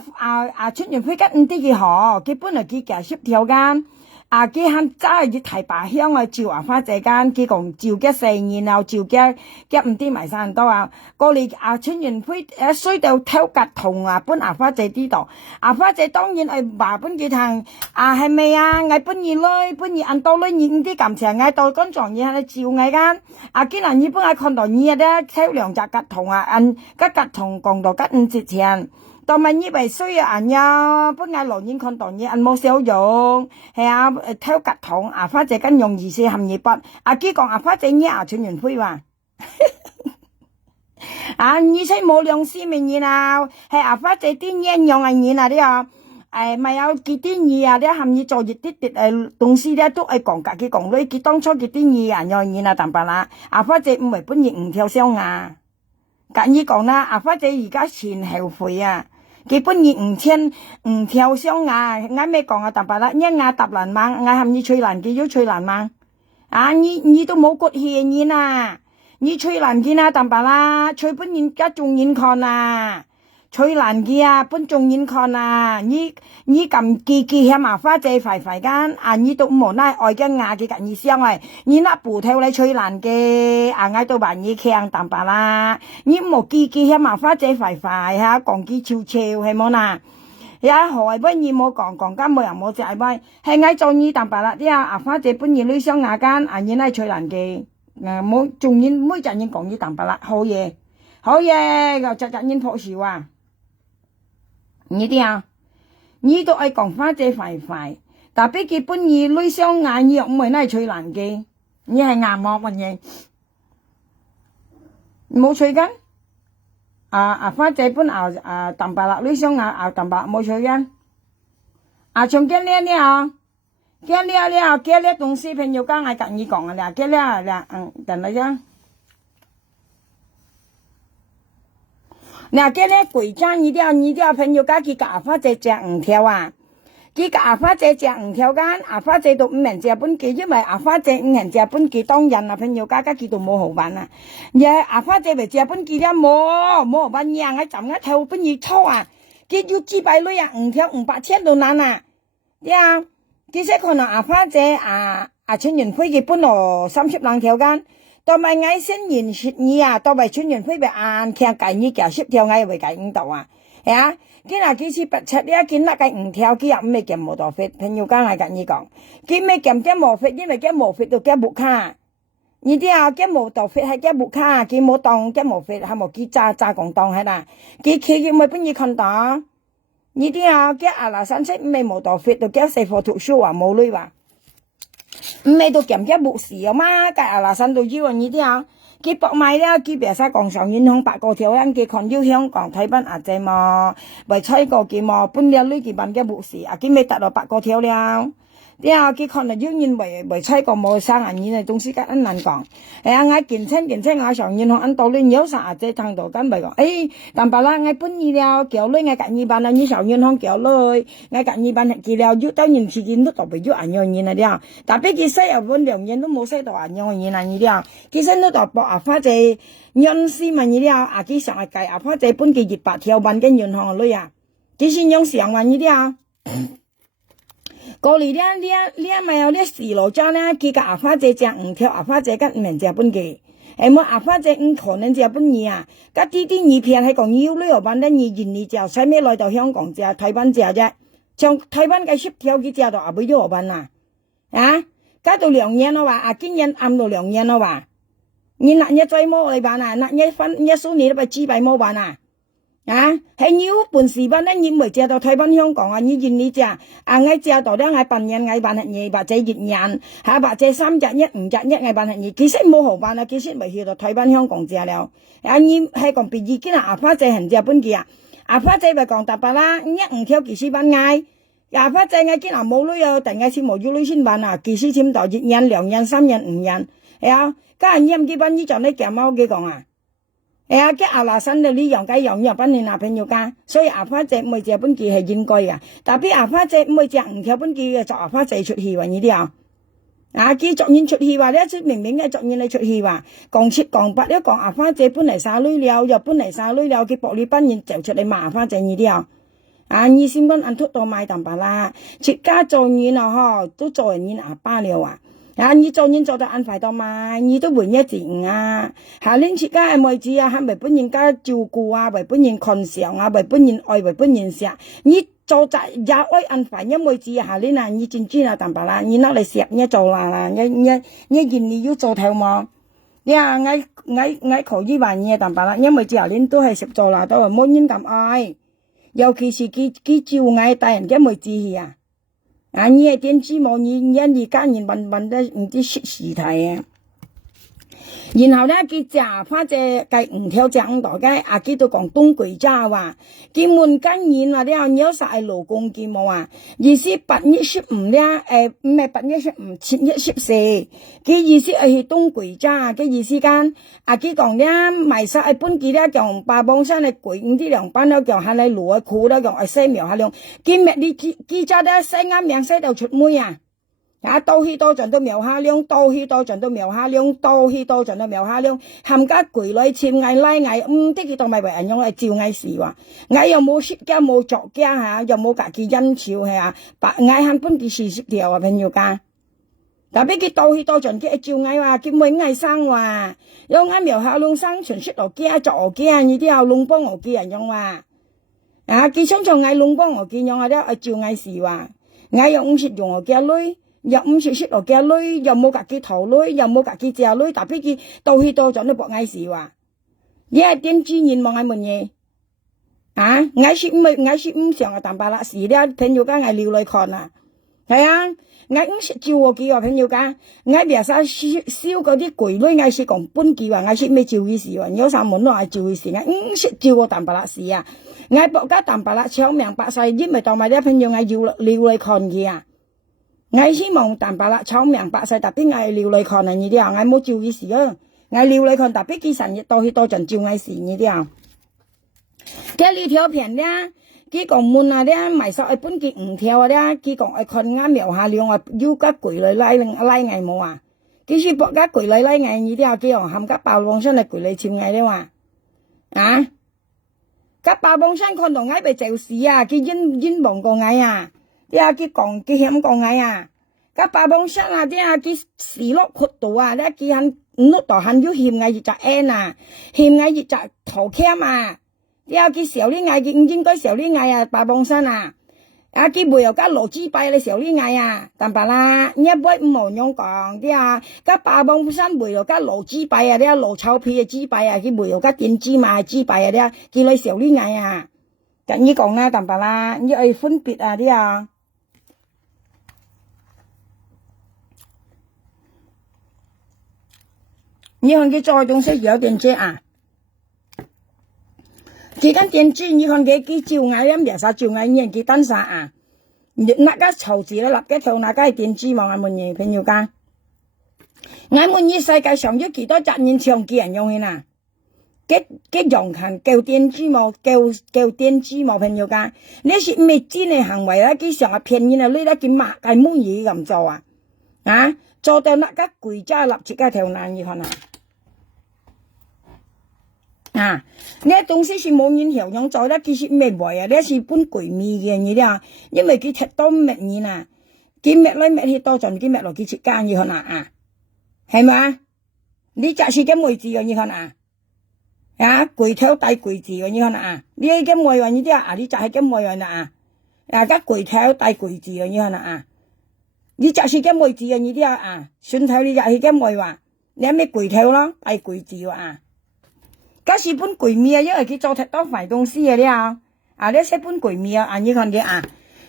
春園飛吉5啲幾好，佢本來佢夾攝條間，佢喊揸熱提白香啊照阿花姐間，佢講照嘅4然後照嘅5啲埋晒多啊，過嚟春園飛衰到挑格同啊，搬阿花姐呢度，阿花姐當然係話搬佢聽，係咪啊？嗌搬二女，搬二按多女5啲咁長，嗌到乾狀嘢喺度照嗌間，既然你搬嗌看到你咧挑2隻格同啊，格同共到吉5折錢。當咪以為需要人呀，不嗌羅燕看到嘢，人冇少用，係挑格筒，阿花姐跟用24含嘢筆，佢講阿花姐呢春園飛話，你雖冇良心嘅嘢啦，係阿花姐啲嘢用嘅嘢啦，啲咪有幾啲嘢啊，啲含嘢做熱啲東西咧都係講㗎，佢講佢當初幾啲嘢人用嘢啦，淡白啦，阿花姐唔係本意唔跳箱啊，咁你講啦，阿花姐而家前後悔啊。佢本意唔跳箱啊，啱咩講啊？淡白啦，一嗌搭爛猛，嗌含你吹爛嘅要吹爛猛，你都冇骨氣嘅啊！你吹爛嘅啊，淡白啦，吹本意家仲演看啊，吹爛嘅啊，本仲演看啊，你咁記向麻花姐快間，你都無奈愛嘅牙嘅緊要聲啊，你那布頭嚟吹爛嘅，嗌到扮嘢強淡白啦，你冇記向麻花姐快講機悄悄係冇嗱，何不你冇講間冇人冇隻係嗌做你淡白啦，啲阿花姐本嘢女雙牙間，你嚟吹爛嘅，冇仲要每陣要講你淡白啦，好嘢，又隻煙破笑啊！你啲你都愛講花姐快，但俾佢本意女雙眼藥唔係拉吹爛嘅，你係牙膜乜嘢？冇吹緊？花姐本淡白啦，女雙眼淡白冇吹緊。從驚呢驚東西朋友間係跟你講嘅啦，驚呢等你啫。那个咧贵章一条朋友家佢阿发姐食5條啊，佢阿发姐食5條間，阿發姐都唔明食本記，因為阿發姐唔明食本記當人啊，朋友家佢都冇好辦啊，阿發姐咪食本記咧冇好辦樣啊，怎啊頭本記錯啊，佢要幾百類啊，5條500千都難啊，其實可能阿發姐春元輝佢本來30條間。到埋我新年12啊，到埋春元輝咪按聽計你夾10條我會計5度啊，係啊，佢嗱幾次不出咧，佢那計5條，佢又唔係夾冇多費，朋友講係咁你講，佢咪夾冇費，因為夾冇費就夾冇卡，你啲啊夾冇多費係夾冇卡，佢冇當夾冇費係冇佢揸講當係啦，佢咪俾你看到，你啲啊夾阿三色唔係冇多費就夾4課圖書啊冇類話。唔係都減咗冇事啊嘛，隔阿三都要你啲啊，佢博買啦，佢別晒講上銀行8個條，佢看要香港睇班阿姐嘛，為吹個佢嘛，本了呢佢辦嘅冇事，佢未達到8個條了。啲啊，佢可能要因為吹個冇生銀嘅東西，咁難講。係啊，我見清我上銀行按道理有啥阿姐聽到咁咪講，但係啦，我本意了，叫女我隔二班啦，你上銀行叫女，我隔二班佢了，要當然時間都特別要銀樣嘢啦，但係佢使入本兩年都冇使到銀樣嘢啦，你了，其實都代表阿花姐nhân事嘛你了，佢上嚟計阿花姐本嘅200條辦嘅銀行女啊，其實用上萬你了。過嚟呢咪有啲事路咗咧，佢個阿花姐食5條，阿花姐跟唔明食本嘅，係冇阿花姐可能食本嘢啊，嗰啲魚片係講要旅遊班咧，你願意食，使咩來到香港食，台灣食啫，從台灣嘅10條佢食到阿旅遊班啊，加到2年啦話，今年暗到2年啦話，你那日再冇嚟辦啊，那日分一數年都咪幾百冇辦啊。係你有本事班咧，你唔會借到台灣香港啊！你願意借，我借到咧，我半年我辦嘢，或者1年，或者3日1、5日1我辦嘢，其實冇好辦啊！其實咪去到台灣香港借了。你係講別意見啊？阿花姐係借本嘅啊？阿花姐咪講大白啦，1、5條其實辦嗌，阿花姐我見啊冇女啊，但係先冇要女先辦啊，其實簽到1年、2年、3年、5年，係啊，家人驗幾班呢就你夾貓幾講啊？嘅阿拉新嘅呢樣嘅樣班你男朋友家，所以阿花姐唔會借本記係應該嘅，但係阿花姐唔會借5條本記嘅就阿花姐出氣話呢啲啊，佢作業出氣話咧，明明嘅作業你出氣話，講切講白咧講阿花姐本嚟晒女了，又本嚟晒女了，佢薄利班人就出嚟罵阿花姐呢啲啊，你先本按出到買淡白啦，切家做嘢啊嗬，都做人嘢阿爸了啊。你做人做得安排到嘛？你都換一字啊！下年出家嘅妹子啊，係為本人家照顧啊，為本人看上啊，為本人愛，為本人錫。你做在也愛安排一妹子下年啊，你真係啊，淡白啦，你攞嚟錫你做啦，你願意要做頭嘛？我可以話你淡白啦，因為下年都係識做啦，都係冇人咁愛，尤其是佢照愛大人嘅妹子啊！你係點知冇？你家人問得唔知識時題啊！然後咧，佢食花姐計5條食5袋嘅，佢都講東貴渣話，佢問今年話咧，有晒勞工節目啊，意思8月15咧，唔係8月15，7月14，佢意思係東貴渣嘅意思間，佢講咧，賣晒本地咧，講八磅山嘅貴5啲2班咧，講下嚟攞褲咧，講細苗下量，今日你佢家咧細啱命細到出妹啊！多氣多盡都苗下量，多氣多盡都苗下量，多氣多盡都苗下量，冚家攰女簽藝拉藝，的佢當咪為人用嚟照藝事話，藝又冇識家冇作家嚇，又冇家己欣潮係啊，白藝慳本佢40條啊朋友家，但俾佢多氣多盡佢照藝話，佢每藝生話，有啱苗下量生存出落家作我家，呢啲有龍幫我嘅人用話，佢想做藝龍幫我嘅用啊，啲照藝事話，藝又唔識用我嘅女。又唔識識落嘅女，又冇家己頭女，又冇家己隻女，但係佢到去到咗都博嗌事話，你係點知人望嗌乜嘢？嗌說唔上啊，淡白啦，事咧朋友家嗌撩嚟看啊，係啊，嗌唔識照我幾個朋友家，嗌別晒燒嗰啲鬼女，嗌識講本幾話，嗌識咩照嘅事話，有三門都係照嘅事，嗌唔識照個淡白啦事啊，嗌博家淡白啦，長命百世，因為當埋啲朋友嗌撩嚟看嘅啊。我希望淡白啦，長命百世，特別我撩嚟看啊！呢啲啊，我冇照嘅事啊，我撩嚟看特別幾神日多去多盡照嘅事呢啲啊。这里条片咧，佢讲门啊咧，买手一本佢5条啊咧，佢讲爱看啱描下量啊，要甲柜来拉藝冇啊，佢是博甲柜来拉藝呢啲啊，佢用含甲包網上嚟櫃嚟簽藝咧話，啊，甲包網上看到藝被就是啊，佢引望個藝啊，啲啊佢講佢險個藝啊，甲包網上啊啲啊佢視落闊度啊，咧佢肯落到肯要險藝就 N 啊，險藝就頭鉗啊。要佢小呢嗌，佢唔應該小呢嗌啊，八磅山啊！啊，佢沒有加羅紙幣你小呢嗌啊，但白啦，一杯唔好樣講啲啊，加八磅山沒有加羅紙幣啊，啲啊羅鈔票嘅紙幣啊，佢沒有加電子碼紙幣啊，啲啊，叫你小呢嗌啊，咁呢講啦，但白啦，呢係分別啊啲啊，呢項佢再仲識有電車啊！佢間電子，你看佢照嗌咁，別啥照嗌嘢，佢等啥啊？那個籌字咧，立嘅條那個係電子網嘅嘢，朋友間。我們呢世界上有幾多責任長嘅人用去呐？佢用行叫電子網，叫電子網朋友間。你是未知嘅行為啦，佢成日騙人啊，你咧佢抹係乜嘢咁做啊？啊，做到那個貴家立即嘅條難，你看啊！啊，呢東西是冇人曉用做咧，其實咩賣啊？呢是本貴味嘅嘢啦，因為佢踢到乜嘢呐？佢搣來搣去多盡，佢搣落佢切間，你看啊，係嘛？你就是咁賣字嘅，你看啊，啊貴頭帶貴字嘅，你看啊，你咁賣話你啲啊，你就係咁賣話啦啊，家貴頭帶貴字嘅，你看啊，你就是咁賣字嘅，你啲啊，順頭你就係咁賣話，你咩貴頭咯，帶貴字啊。嗰是本貴味啊，因為佢做太多壞東西啊了，啊呢些本貴味啊，你看嘅啊，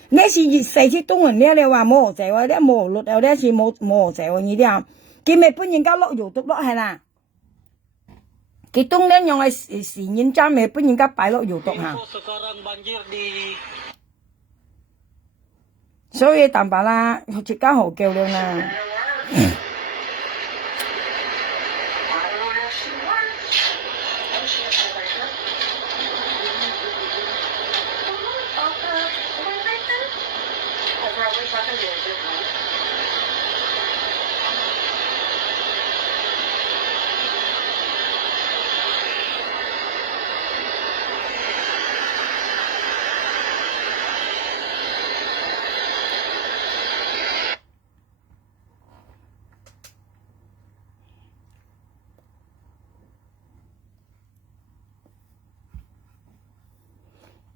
呢是熱細啲東人咧，你話冇就話咧冇落啊，呢是冇就話你啲，佢咪本人家落油毒落係啦，佢東咧用係時人渣咪本人家擺落油毒嚇，所以淡白啦，直家好叫了啦。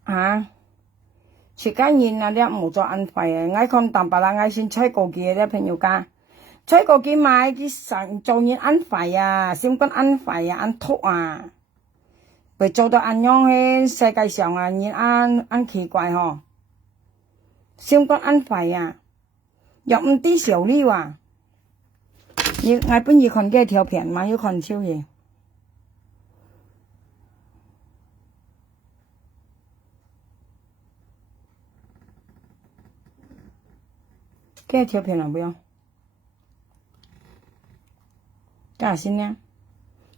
啊，自家人啊，你冇做安排啊！我看淡白啦，我先吹過嘅咧，朋友家吹過嘅買啲神做人安排啊，先講安排啊，安托啊，被做到安樣喺世界上啊，人安奇怪嗬，先講安排啊，又唔啲小呢話，你我本意看嘅條片嘛，要看少嘢。這條片了不要？干啥呢？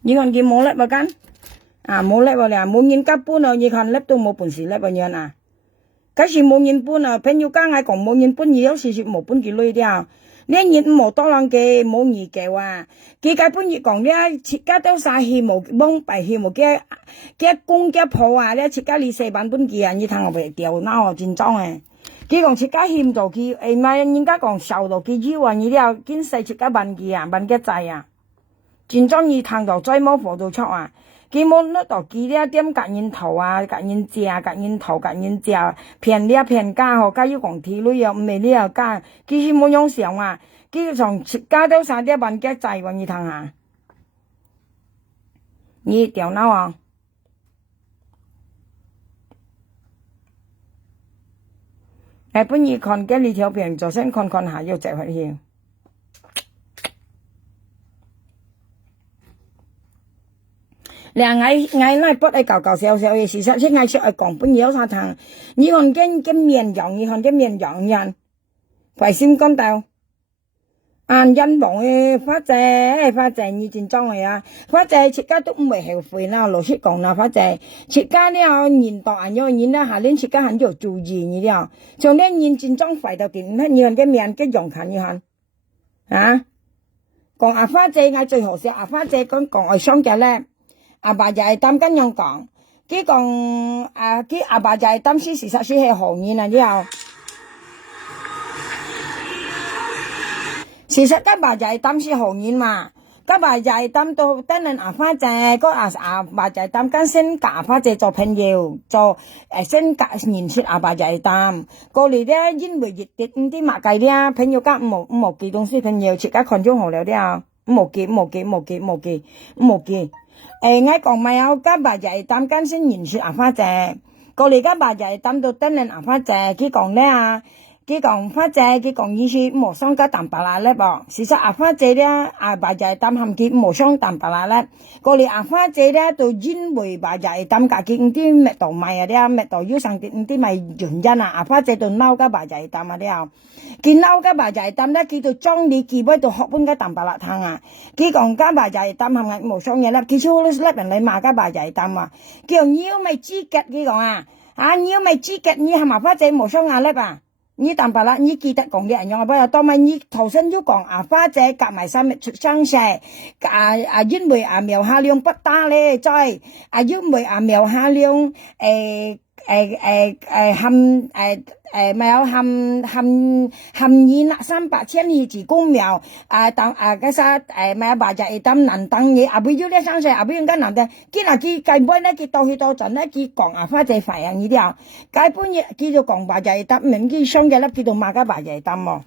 你看佢冇叻不干？啊冇叻不了，冇人家搬啊！你看叻都冇本事叻不樣啊？嗰時冇人搬啊，朋友間係講冇人搬，有時冇搬佢累掉。呢人冇多人嘅，冇意嘅話，佢家搬嘢講咧，設家都晒氣冇蒙白氣冇嘅公嘅鋪啊！咧設家你4萬本嘅啊，你睇我被掉鬧啊，真裝誒！佢講設家欠到佢，誒咪人家講受到佢以為你了，見細設家問佢啊，問佢債啊，真裝伊睇到再冇貨到出啊！佢冇攞到佢咧點夾人頭啊，夾人借，夾人頭，夾人借，騙咧騙假嗬，假要講鐵女又唔係呢又假，佢是冇用上啊！佢從設家都晒啲問佢債喎，你睇下，你掉鬧啊！誒，本意看嘅呢條片，就先看下要借回去。兩嗌那不係搞笑嘅，事實先係說係講本有啥談。你看嘅綿羊，你看嘅綿羊人，為先講到，人亡诶，花姐你真裝嘅啊！花姐切家都唔會後悔啦，老實講啦，花姐切家了年代人有人啦，下年切家很有注意你了，從呢人真裝廢到點，你看嘅面嘅樣看你看，啊！講阿花姐嗌最好笑，阿花姐講我雙腳咧，阿爸就係擔緊樣講，佢講佢阿爸就係擔事實係行業啊了。事實家爸就係擔是行業嘛，家爸就係擔到等人阿花姐，個阿爸就係擔跟先夾阿花姐做朋友，做先夾認識阿爸就係擔，過嚟咧因為熱啲啲物計咧，朋友家冇記東西朋友，切家看中好了啲冇記，我講咪有家爸就係擔跟先認識阿花姐，過嚟家爸就係擔到等人阿花姐，佢講咧佢講花姐，佢講以前冇雙家淡白啦咧噃，事實阿花姐咧，阿爸就係擔含佢冇雙淡白啦咧，過嚟阿花姐咧就因為爸就係擔家佢啲咩度賣啊啲咩度要上啲咪原因啊，阿花姐就嬲家爸就係擔啊啲佢嬲家爸就係擔咧，佢就將你幾杯度學本家淡白啦湯啊，佢講家爸就係擔含嘅冇雙嘢咧，佢超叻人嚟罵家爸就係擔啊，佢講你要咪資格佢講你要咪資格你係咪花姐冇雙壓力啊？你淡白啦，你記得講啲人用不過當咪你頭先都講花姐夾埋三日出生石，因為苗下量不打咧，再因為苗下量咪有含煙啦300千二字公苗當嗰啲咪有白就係當難當嘢不要咧生水不應該難的見佢計本咧佢到去到陣咧佢講花姐快呢啲計本嘢叫做講白就係當明佢雙嘅咧叫做馬家白就係當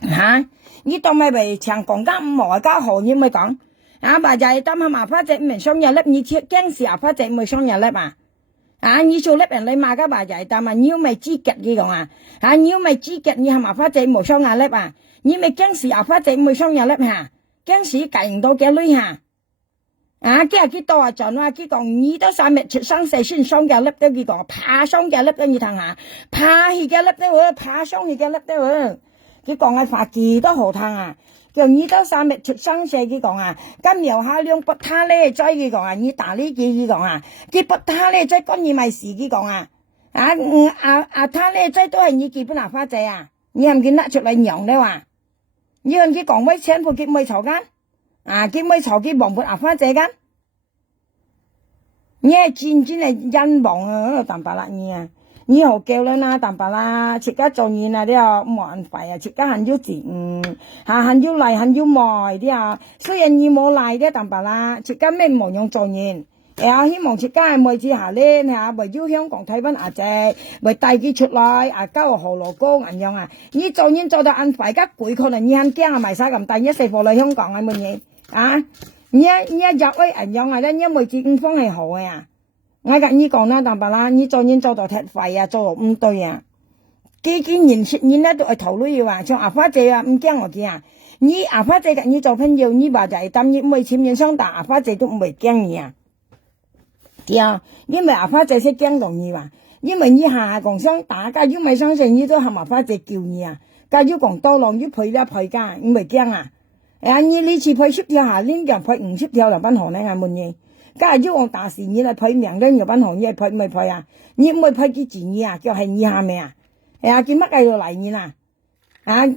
喎你當咪為長講家5毛家何你咪講白就係當係花姐唔係雙嘅咧你驚時花姐唔係雙嘅咧嘛你做叻人你罵家爸就係答你要咪資格佢講你要咪資格你係麻花仔冇雙眼叻你咪驚時阿花仔冇雙眼叻驚時計唔到嘅女今日佢多陣佢講你都3日出生死先雙嘅叻都佢講怕雙嘅叻都你睇下怕佢嘅叻都怕雙佢嘅叻都佢講嘅話幾多好聽叫你都3日出生死佢講今苗下量不他咧再佢講你打呢幾佢講佢不他咧再關你咪事佢講他咧再都係你基本拿花仔你係唔見得出嚟養咧話你係佢講咩錢付佢咪嘈間佢咪嘈佢忘撥拿花仔間你係真係人亡淡白啦你好叫啦淡白啦切家做嘢啲冇人費切家很要錢很要嚟很要賣啲雖然你冇嚟啲淡白啦切家咩冇用做嘢希望切家係每次下年為要香港睇返姐為帶佢出來交河羅高人樣你做嘢做到人費家攰可能你很驚埋晒咁帶一四貨嚟香港乜嘢你入位人樣咧你每次五方係好嘅我跟你講啦，淡白啦，你做人做到鐵肺做到唔對幾年前你咧都係頭女要像阿花姐唔驚我見你阿花姐跟你做朋友，你話就係當你唔會簽人相打，阿花姐都唔會驚你因為阿花姐識驚到你因為你下講相打，假如唔係相信你都係阿花姐叫你假如講多浪要賠啦賠㗎，唔會驚你呢次賠10條下年就賠50條嚟賓行咧問嘢。假如講大事你嚟賠命咧，入賓行嘢賠咪賠你唔會賠幾錢叫係你下面見乜計到嚟你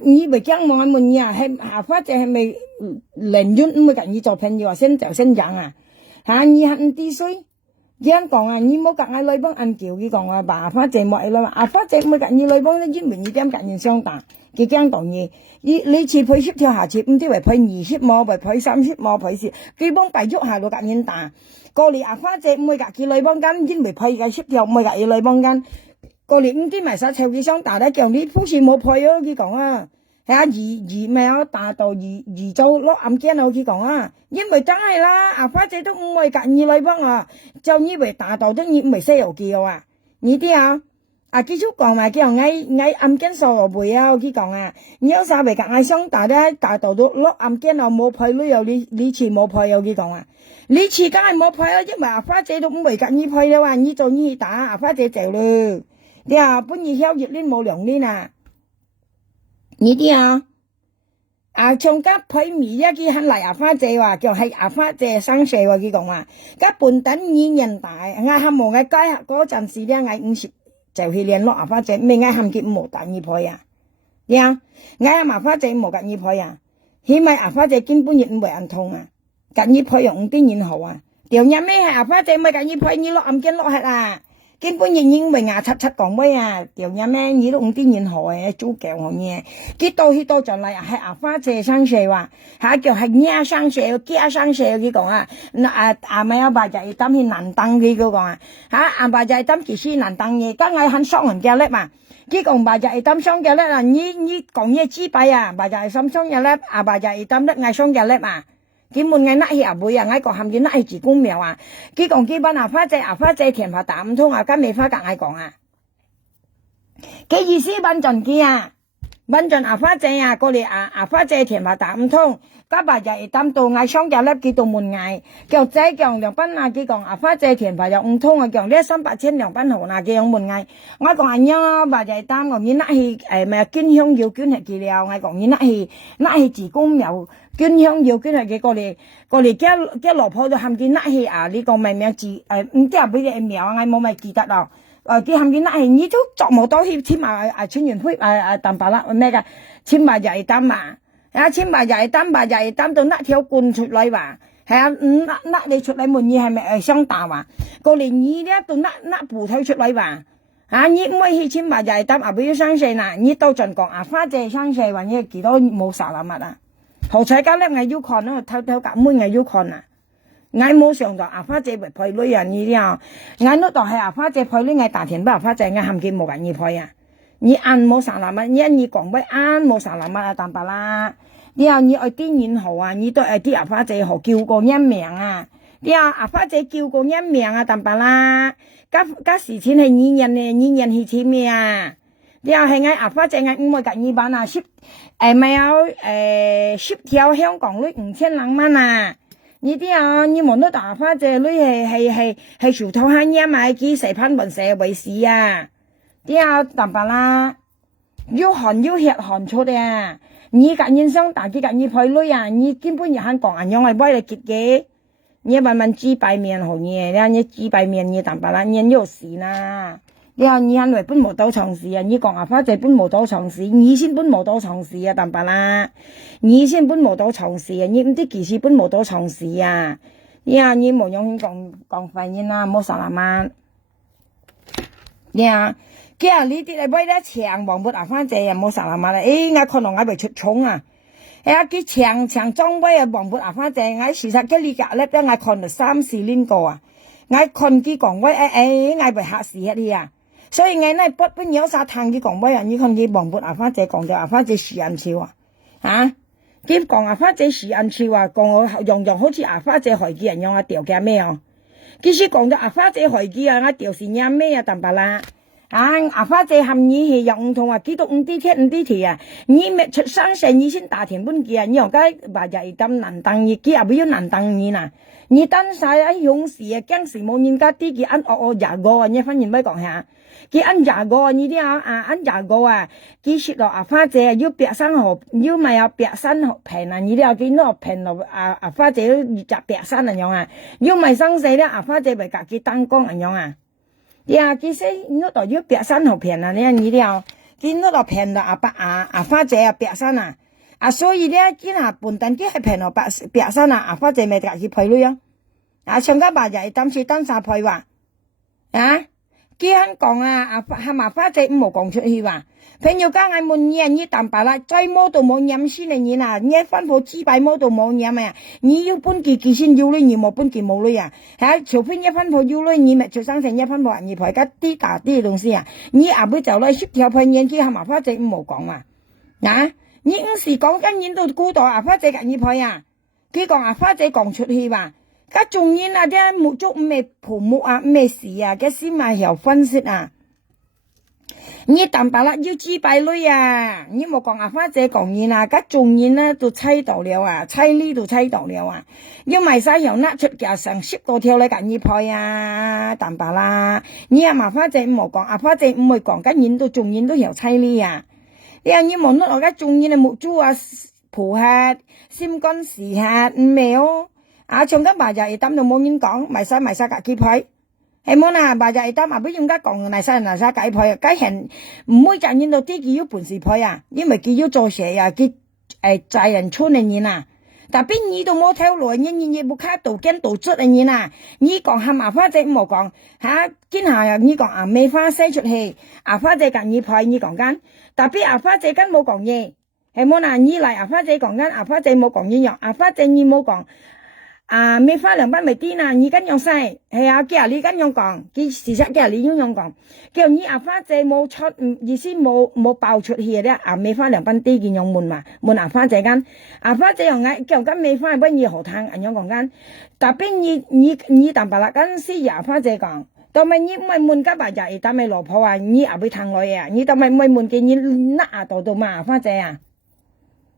你咪驚我問你係下花姐係咪寧願唔會跟你做朋友先就先講你係唔啲衰驚講你冇夾嗌女幫人叫佢講爸花姐冇啦阿花姐冇夾你女幫因為你點夾人相打佢驚講你次賠10條下次唔知為賠20冇為賠30冇賠事佢幫敗喐下到夾人打過嚟阿花姐唔會夾佢女幫間因為賠嘅10條唔會夾佢女幫間過嚟唔知咪實湊佢相打咧叫你好似冇賠佢講二咪有打到二周落暗間佢講因為真係啦阿花姐都唔會夾你女幫就以為打到都以為西遊記你啲繼續講嘛，叫我暗間數落背佢講你有啥為夾我相打咧，打到都落暗間冇賠女又你次冇賠佢講你次梗係冇賠因為阿花姐都唔會夾你賠啦你做你打阿花姐就咯，你本意曉熱呢冇涼呢你啲像甲批米一佢肯嚟阿花姐話，叫係阿花姐生社喎，佢講話，甲半等2年大，嗌喊無嗌街嗰陣時咧，嗌50就去聯絡阿花姐，咩嗌喊佢無隔二倍啊，呀，嗌喊阿花姐無隔二倍啊，起碼阿花姐根本亦唔會人痛啊，隔二倍用5啲年好啊，條日咩係阿花姐咪隔二倍，你落暗見落係啊。根本仍然為牙七七講咩啊？條嘢咩？你都5啲年後嘅做教行嘢，佢到就嚟係阿花姐生社話，嚇叫係娘生社，家生社佢講啊，阿咪阿爸就係擔起難當佢講啊，嚇阿爸就係擔其實難當嘢，梗係肯雙人嘅叻嘛，佢講爸就係擔雙嘅叻啦，你講嘢知弊啊，爸就係心雙嘅叻，阿爸就係擔得嗌雙嘅叻嘛。佢問嗌乜嘢阿妹啊？嗌講喊佢乜嘢自公苗啊？佢講佢班阿花姐填下打唔通啊，跟未花格嗌講啊。佢意思問盡佢啊，問盡阿花姐啊，過嚟阿花姐填下打唔通，家爸就係擔到嗌雙腳粒佢到門嗌，腳仔講2班啊，佢講阿花姐填下又唔通啊，講呢300千2班號嗱，佢用門嗌，我講阿娘啦，爸就係擔講佢乜嘢咩捐香要捐係佢了，我講佢乜嘢自公苗。捐香要捐係佢過嚟家老婆就喊佢乜嘢啊？呢個咪名字唔知係俾隻苗啊？我冇咪記得咯。佢喊佢乜嘢？你都作冇多去簽埋村員會蛋白啦咩㗎？簽埋就係擔嘛，簽埋就係擔吧，就係擔到甩條罐出嚟話，係啊，甩你出嚟門嘢係咪雙大話？過嚟你呢到甩葡萄出嚟話，你唔可以簽埋就係擔阿俾佢生細嗱，你到盡講阿花姐生細話，你幾多冇啥諗乜啊？好彩家咧，我要看啦，偷夾妹我要看啊！我冇上到阿花姐為配女人呢啲啊，我嗰度係阿花姐配女，我大田不阿花姐，我喊佢冇人要配啊！你按冇啥諗乜，你講不按冇啥諗乜啊？蛋白啦，你愛啲人好啊，你都愛啲阿花姐好叫過人名啊！你阿花姐叫過人名啊？蛋白啦，家時錢係你人係錢咩啊？你係嗌阿花姐嗌唔會隔二班啊咪有10條香港女5000蚊啊！你啲啊，你望到大花姐女係樹頭慳嘢買幾4番文社為事啊！啲啊淡白啦，要寒要吃寒出啊！你隔人生大幾隔二配女啊！你根本就肯講人樣係為你結嘅，你慢慢知擺面好嘢，你知擺面你淡白啦，你有事啦。你肯為本無到嘗試啊！你講阿花姐本無到嘗試，你先本無到嘗試啊！淡白啦，你先本無到嘗試啊！你唔知幾時本無到嘗試啊！你冇用講廢言啦，冇啥啦嘛！佢呢啲嚟為咧長黃本阿花姐又冇啥啦嘛啦！我可能我未出廠啊！佢長裝威啊黃本阿花姐，我事實佢呢隔咧我看到3-4年個啊！我看佢講威我未嚇死一啲啊！所以我呢不有啥聽佢講咩啊？你看佢黃本阿花姐講嘅阿花姐是人笑啊！佢講阿花姐是人笑啊，講我樣好似阿花姐害佢人樣啊掉嘅咩啊？其實講到阿花姐害佢啊，我掉是咩咩啊？淡白啦！阿花姐含你係又唔同啊，幾多5啲鐵5啲鐵啊！你未出生時你先打田本嘅啊！你又該話就係咁難當你，佢又唔要難當你呐！你等晒啊勇士啊，驚時冇人家啲佢按廿個啊！你反而咪講下。佢按廿個呢啲按廿個啊！佢說落阿花姐啊，要白山河，要咪有白山河平啊！呢啲有幾多平落阿花姐都越集白山咁樣啊！要咪生死咧，阿花姐咪隔佢燈光咁樣啊！佢說嗰度要白山河平啊！呢啲有見嗰度平落阿花姐啊白山啊！所以咧見下半等佢係平落白山啊！阿花姐咪隔佢配女啊！上家爸就係當時當晒配話佢肯講啊，阿花姐唔好講出去話，朋友家嗌問你淡白啦，再摸到冇飲先嚟你嗱，你吩咐支擺摸到冇飲啊，你要搬佢先要女，你冇搬佢冇女啊，除非一吩咐要女，你咪做生成一吩咐人二排家啲大啲東西啊，你阿妹就嚟10條配嘢，佢阿花姐唔好講嘛，你有時講緊演到古代阿花姐隔二排啊，佢講阿花姐講出去話。家仲然啊，啲木竹咩蒲木啊咩事啊，嘅先咪又分析啊。你淡白啦，要知擺女啊，你冇講阿花姐講完啊，家仲然啊都猜到了啊，猜呢度猜到了啊，要埋晒又甩出架成10多條嚟緊二派啊，淡白啦。你阿花姐唔好講，阿花姐唔會講，家然都仲然都又猜呢啊。你冇得我家仲然啊木竹啊。蒲核、心肝時核唔係哦。從得白日一擔就冇人講，咪晒自己配。係冇啦，白日一擔啊，不應該講嚟晒自己配，梗係唔會就見到啲佢有本事配啊，因為佢要做事啊，佢責任村嘅人啊。但邊你都冇條路，你冇卡道根道質嘅人啊，你講下麻花姐冇講嚇，今下你講啊梅花寫出去，花姐跟你配你講緊，但邊花姐跟冇講嘢，係冇啦，你嚟花姐講緊，花姐冇講嘢樣，花姐你冇講。梅花兩班咪啲啦，你跟樣細，係啊，叫你跟樣講，佢事實叫你樣講，叫你花姐冇出，意思冇爆出去咧，梅花兩班啲見樣悶嘛，悶花姐間，花姐又嗌叫跟梅花乜嘢好聽，咁樣講緊，但邊你淡白啦，跟時花姐講，到咪你唔係悶家白日，但咪老婆啊，你會聽落啊，你到咪唔係悶嘅，你甩到嘛花姐啊。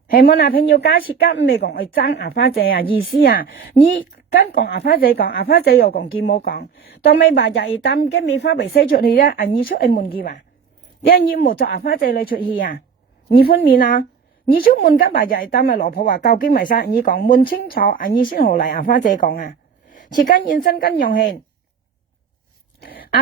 係冇男朋友假設間唔係講去爭花姐啊，意思啊，你跟講花姐講，花姐又講佢冇講，到尾白日一擔嘅梅花被寫出去咧，你出去問佢話，你冇做花姐你出去啊，你分面啊，你出問緊白日一擔咪老婆話究竟咪晒，你講問清楚，你先好嚟花姐講啊，切跟現身跟用氣，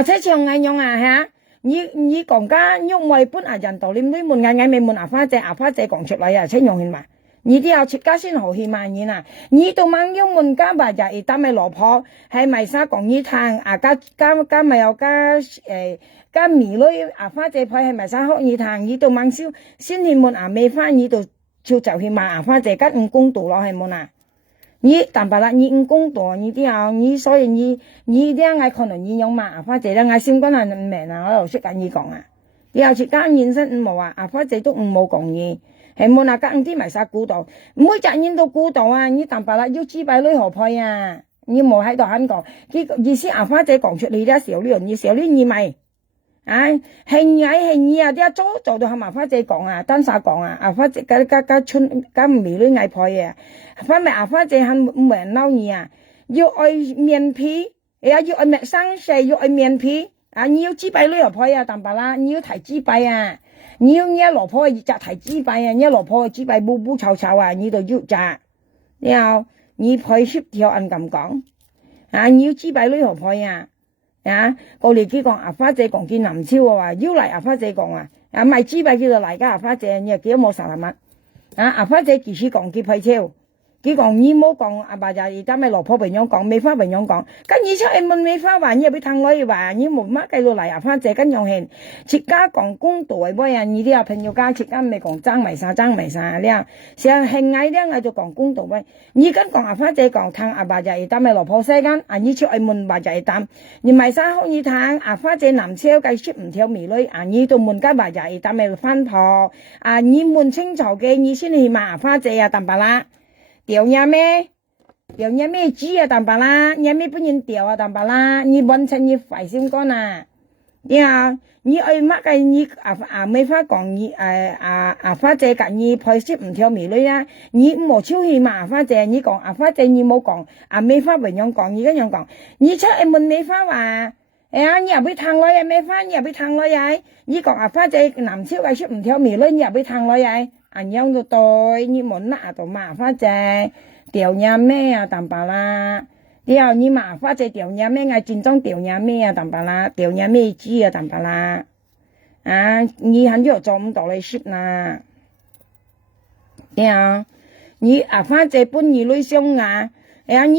且唱嗌用啊吓。你講家因為本人道念你問嗌未問花姐講出嚟啊，請用獻嘛。你啲有出家先好獻嘛嘢啊。你到晚要問家白日但咪老婆係咪沙講你聽家咪有家兒女花姐派係咪沙學你聽？你到晚先去問未翻你到就獻嘛花姐跟唔公道咯係冇啊。你但白啦，你唔公道，你啲啊，你所以你啲嗌可能你用嘛，花姐咧嗌先講係唔明啊，我又識緊你講啊，你後出間現身唔冇啊，花姐都唔冇講嘢，係冇嗱間啲咪晒估到，唔會責任到估到啊，你但白啦要知擺女何配啊，你冇喺度肯講，佢意思花姐講出你啲小女人，你小女你咪。係你啊！啲做到係麻花姐講啊，單手講啊，花姐加春加美女嗌配啊，翻咪花姐係唔人嬲你啊，要愛面皮，要愛面生細，要愛面皮你要支擺女又配啊，但白啦，你要提支擺啊，你老婆就提支擺啊，你老婆支擺烏臭臭啊，你就要扎，然後你配協調按咁講你要支擺女又配啊。過嚟幾講花姐講見林超話要嚟花姐講咪知咪叫做嚟家花姐，你又幾多冇實係乜花姐其實講佢配超，佢講你冇講白日而家咪老婆平樣講，梅花平樣講，跟住出去問梅花話，你又俾氹女話，你冇乜計到嚟花姐跟樣慶，設家講公道係咩啊？你啲朋友家設家咪講爭埋晒你啊，成日慶嗌啲嗌就講公道喂，你跟講花姐講氹白日而家咪老婆西間你出去問白日而家，你咪晒可以氹花姐男超計出唔條美女你到問家白日而家咪翻婆你問清楚嘅你先去問花姐啊，淡白啦。掉嘢咩豬啊，淡白啦，嘢咩本人掉啊，淡白啦，你揾親你快先講啊，你愛乜嘅你梅花講你花姐跟你配識唔條美女啊，你冇超氣嘛花姐，你講花姐你冇講梅花榮樣講，你咁樣講，你出去問梅花話，你又俾氹女啊梅花，你又俾氹女啊，你講花姐男超計識唔條美女，你又俾氹女啊。樣到對你冇拿到麻花姐掉嘢咩啊，淡白啦，然後你麻花姐掉嘢咩轉裝掉嘢咩啊，淡白啦，掉嘢咩豬啊，淡白啦，你很少做唔到你識啦，你花姐搬二女相你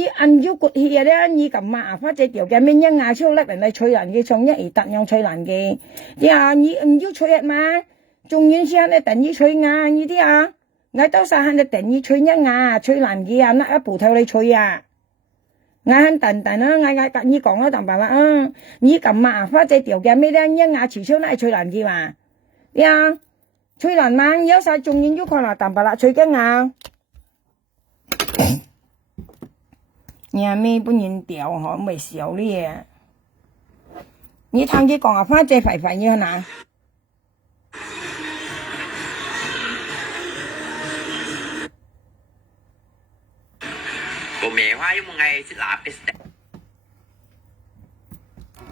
按腰骨氣咧，你咁花姐掉嘅咩一出甩人哋吹人嘅，從一而突樣吹人嘅，你唔要吹嘛？仲要先你等於吹你啲我都晒肯你等於吹吹爛嘅一步頭你吹我肯等我你講啦，淡白啦你咁花姐掉嘅咩咧，一遲超吹爛嘅嘛，吹爛嘛，有晒仲要可能淡白啦，吹嘅你咩本人掉可咪少啲嘢，你聽佢講花姐肥肥嘅嗱。梅花有冇嗌識拿筆的？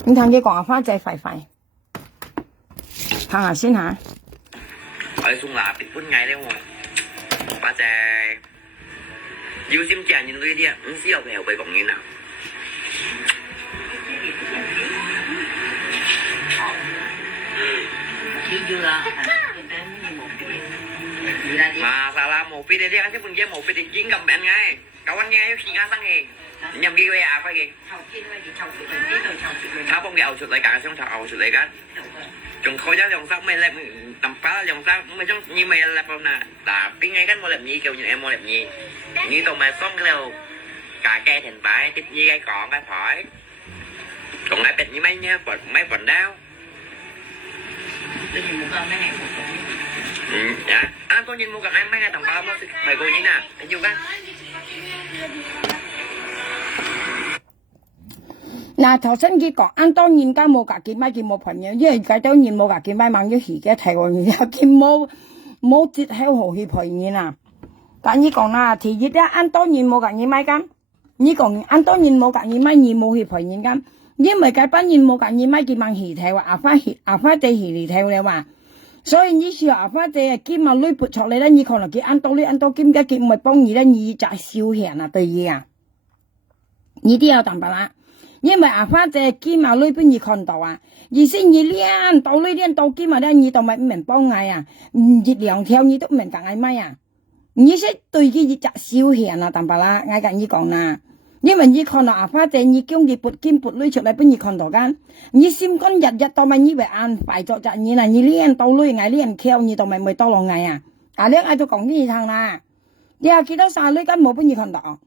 你聽佢講花姐肥肥，睇下先嚇。我送拿筆本嗌咧喎。Ba trẻ yêu sim chàng nhìn lui đi không xíu heo bị bỏng như nào mà salah một phi đi đi anh chứ mình chơi một phi thì chiến cầm bạn ngay cậu anh nghe khi ăn tăng gì nhầm ghi à phải gì tháo bông gạo sụt lại cả xong tháo sụt lại cả chúng khối giáo dòng sao mày làm tầm phá dòng sao mày trong như mày làm đâu nè đã biết ngay cách mua làm gì kiểu như em mua làm gì như tụi mày xong cái đầu cả cây thành bãi tiếp như cây cỏ cái thỏi còn lại bệt như mấy nhá mấy phần đau dạ anh có nhìn mua gần anh mấy ngày tầm ba mới mày cô như nè anh chưa cái 嗱，頭先佢講，俺當然家冇隔幾米，佢冇朋友，因為佢當然冇隔幾米，猛咗時嘅提我，然後佢冇接喺何去朋友啦。但你講啦，第一咧，俺當然冇隔幾米咁，你講俺當然冇隔幾米，你冇去朋友咁，因為佢班人冇隔幾米，佢猛時提話阿花地時嚟提你話，所以你說阿花地兼嘛女撥出嚟咧，你可能佢按到你按到兼嘅，佢唔係幫你咧，你就消閒啊對嘢啊，你都有明白啦。 因為阿花姐肩嘛裏邊你看到啊，而且你練到裏練到肩嘛咧，你都咪唔明幫嗌啊，熱兩條你都唔明講嗌咩啊，你識對佢一隻消閒啊，明白啦，嗌緊你講啦，因為你看到阿花姐你叫佢撥肩撥裏出嚟俾你看到間，你心肝日日到咪以為按快作隻你啦，你練到裏嗌練跳你都咪咪多落嗌啊，啊你嗌到講呢趟啦，你話幾多晒裏間冇俾你看到。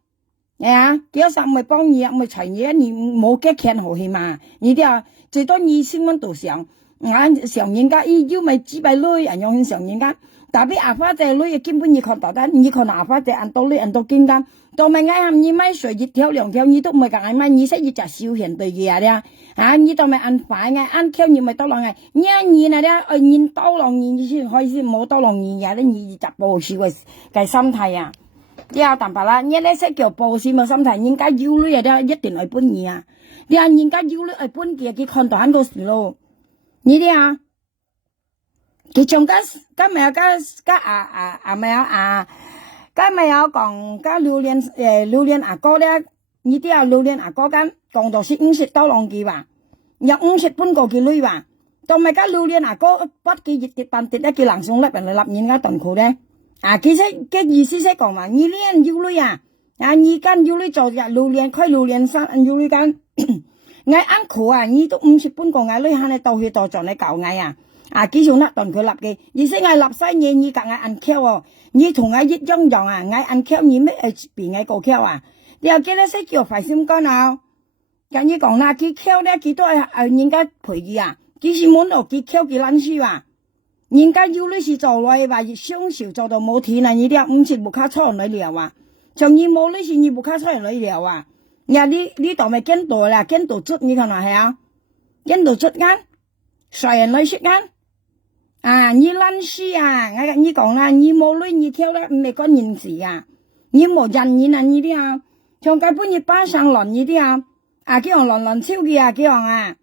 呀，幾多三咪幫你，咪隨你，你冇嘅錢好去嘛？你啲啊，最多2000蚊度上，俺上人家要咪幾百女人用上人家，但係阿花仔女根本你看到單，你看阿花仔按到女按到肩間，到咪嗌你買水一條兩條，你都唔係講嗌買，你識一隻消遣對嘅呀？啊，你到咪按快嗌，按跳你咪到浪嗌，你那啲你到浪你先開始冇到浪你呀？你一隻保持個心態啊！ 你有明白啦，你咧識叫報事冇心態，人家要女嘢一定係搬嘢啊！你話人家要女係搬嘢，佢看到很多事咯。你啲啊，佢仲今咪有咪有講榴蓮阿哥咧，你啲啊榴蓮阿哥間講到是50多浪幾話，有50半個幾女話，同埋榴蓮阿哥不幾熱跌但跌一幾冷送甩人嚟立人家頓褲咧。 啊，其實嘅意思係講話，你練要女啊，啊，你間要女做日榴蓮開榴蓮山，要女間，嗌啱佢啊，你都50半個嗌女喊你到去到做你搞嗌啊，啊，幾時那頓佢立嘅，而且嗌立西嘢，你夾嗌按橋哦，你同嗌一樣樣啊，嗌按橋你咩變嗌個橋啊，你又記得識叫快心肝啊，咁你講啦，佢橋咧，佢都係人家陪佢啊，幾時滿落佢橋佢撚書啊。 人家要你是做來話雙手做到冇天啊！你啲50冇卡錯嚟了啊！像你冇你是你冇卡錯嚟了啊！呀你度咪見到啦，見到出你看下係啊，見到出間，誰人來出間？啊！你撚書啊！你講啦，你冇女你跳啦，唔係講人事啊！你冇人緣啊！你啲啊，像佢本你班上輪你啲啊，啊叫人輪超嘅啊，叫人啊！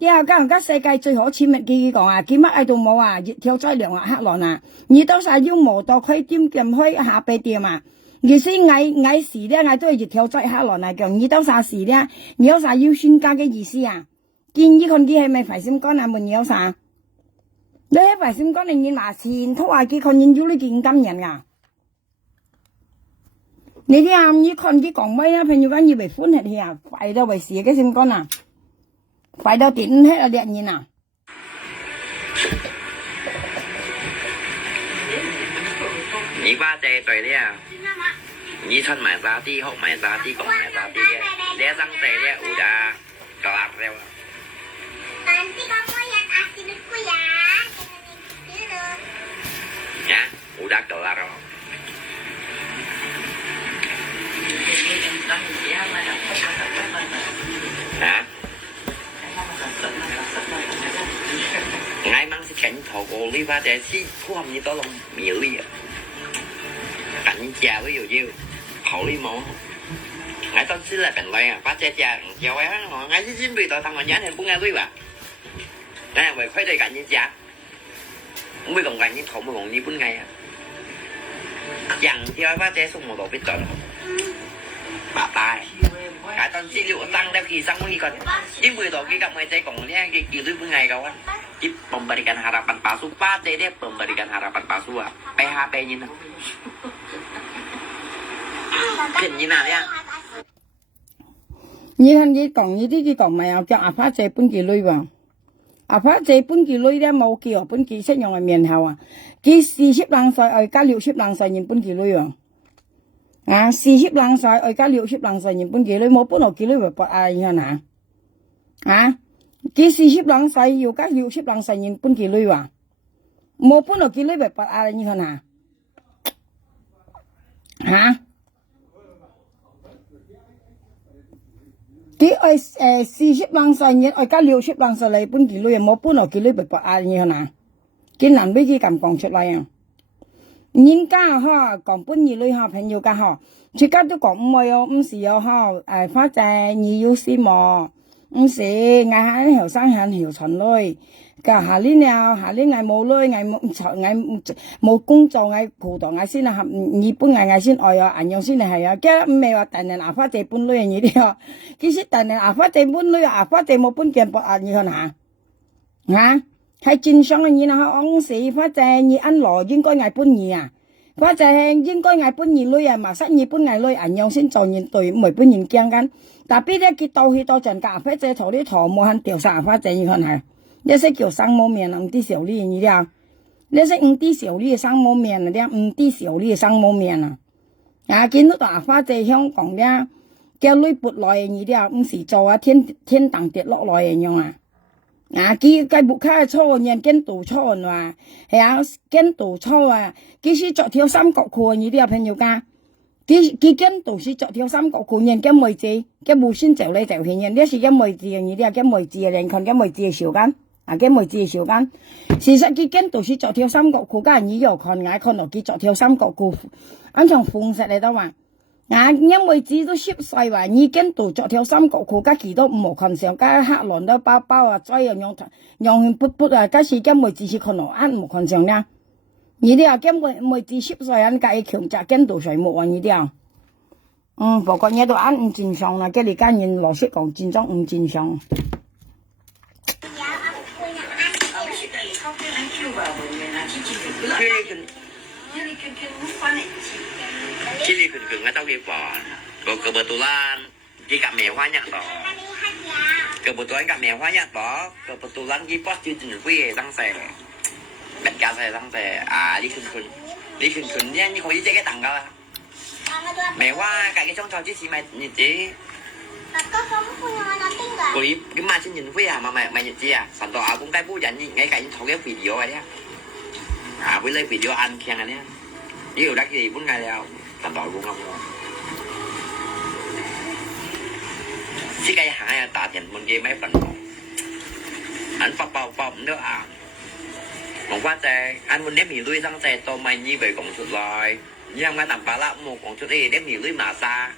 啲啊，家人家世界最可親密嘅講啊，佢乜喺度冇啊，熱跳災涼啊，黑浪啊，你都晒要磨到開店咁開下邊店啊，而且嗌時咧，嗌都係熱跳災黑浪啊，講你都晒時咧，你有啥要宣教嘅意思啊？建議佢哋係咪快心肝啊？問你有啥？你喺快心肝你拿錢拖下佢，佢認咗你件金人啊？你啲啊，你看佢講咩啊？朋友講以為歡喜啊，快到為事嘅心肝啊！ 快到點hết là điện nhìn nào. Nhị ba chè tùy đi à. Nhị thân mày ra đi, hậu mày ra đi, còn mày ra đi. Dia răng chè dia udah kelar leo. Nanti kamu yang kasih duitku ya. Ya, udah kelar loh. Hả? Ngay mang sẽ cảnh thầu cô lý phá trẻ xí khu hầm như đó lòng miệng lý à cảnh cha với dù nhiêu khẩu lý mẫu ngay tao xí là cảnh loay à phá trẻ cha cháu ấy ngay xí xí bị tao thằng mà nhán thì cũng nghe quý bà ngay về khói đây cảnh như cha không biết còn cảnh như thầu mà còn như bốn ngày à 人跳花姐送我到邊度？白帶。Cả tuần xin liệu tăng đeo kỳ sang khi còn đi 10 độ kia gặp người tây còn nha kỳ lưu bên ngày kawan. Di memberikan harapan palsu pada dia memberikan harapan palsu PHP như nào? Chuyện như nào nha? Như hắn gì còn như thế còn mày cho à phát chế bún kỳ lưỡi vào. À phát chế bún kỳ lưỡi đó mau kỳ bún kỳ sẽ用来面好啊。佢40人歲，而家60人歲人本kỳ lưỡi vào。啊，40人歲，而家60人歲人本kỳ lưỡi，冇本來kỳ lưỡi咪不愛樣哪？啊，佢40人歲要加60人歲人本kỳ lưỡi vào，冇本來kỳ lưỡi咪不愛樣哪？啊？佢40人歲人，而家60人歲嚟本kỳ lưỡi，冇本來kỳ lưỡi咪不愛樣哪？佢難俾佢咁講出嚟啊！人家哈講本兒女哈朋友家哈，大家都講唔係哦，唔是哦哈，反正你有事麼？唔是，我喺後生喺後村女，噶下年啊，下年我冇女，我冇工作，我苦到我先啊，日本我先愛啊，人樣先係啊，家唔係話大人阿花姐本女呢啲哦，其實大人阿花姐本女阿花姐冇本件博啊，你看哪？啊？係正常嘅嘢啊！我是反正你按羅應該嗌本兒啊，反正應該嗌本兒女啊，嘛實你本嗌女人樣先做人對，唔係本人驚緊。但係咧佢到去到陣咖啡仔頭啲頭冇肯掉晒花仔，你看係，你識叫生冇面啊，唔啲小李你啲，你識唔啲小李生冇面啊，啲唔啲小李生冇面啊，啊見到大花仔香港啲，叫女撥來你啲，唔是做啊天堂跌落來嘅樣啊。啊！佢部卡錯人跟度錯話，係啊，跟度錯啊！佢是着條三角褲，你啲朋友家，佢跟度是着條三角褲，人跟妹子，跟無線就嚟就係人，呢是跟妹子嘅，你啲跟妹子嘅，人看跟妹子嘅小間，啊跟妹子嘅小間，事實佢跟度是着條三角褲，家人你又看眼看到佢着條三角褲，按從風實嚟都話。啊！因為只都10歲話，已經到着條三角褲，加幾多唔看上，加黑輪都包包啊，再又用噗噗啊，加是因為只是看落眼唔看上啦。你啲啊，因為只10歲人家強責跟到水木啊，你啲啊，不過你都眼唔正常啦，跟你家人老實講，真正唔正常。Cili gừng ở tao kia bò, kebetulan jika mewahnya toh, kebetulan gak mewahnya toh, kebetulan di pos di Jenui sang xe, bật ga xe sang xe, đi khun nha, như khối cái tầng đó, mewah cái trong trò chứ gì mày nhật chứ, cái mà trên Jenui à mà mày nhật chứ à, sản tổ cũng cái bút dẫn ngay cái thầu cái video này đấy, với lấy video ăn khen này, nhiều đặc gì cũng ngày nào. Tạm bảo cũng không chỉ cái hại tà tiền mình kia mấy phần anh phát bao nữa à một phát xe anh muốn đếm hiểu lưới sang xe tôi mày như vậy còn chút rồi nhưng mà tạm bảo là một còn chút đi đếm hiểu lưới mà xa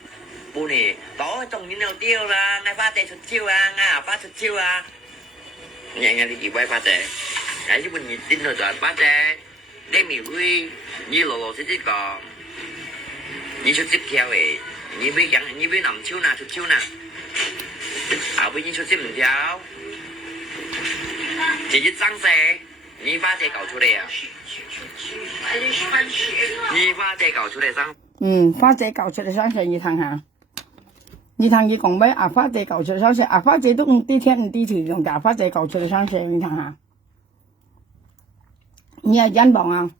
bu này đó trong những đầu tiêu là ngay phát xe chút chiêu à ngay phát chút chiêu à nhẹ nhàng đi kịp quay phát xe cái chứ mình nhìn tin rồi phát xe đếm hiểu lưới như lộ sẽ còn你出接條誒，你俾人，你俾林超嗱出超嗱，後邊你出接唔條，直接爭射，你把隻狗出嚟啊！你把隻狗出嚟生。花姐狗出嚟生射，你睇下，你睇佢講咩？啊，花姐狗出嚟生射，啊，花姐都唔啲天唔啲地用，但花姐狗出嚟生射，你睇下，你係真棒啊！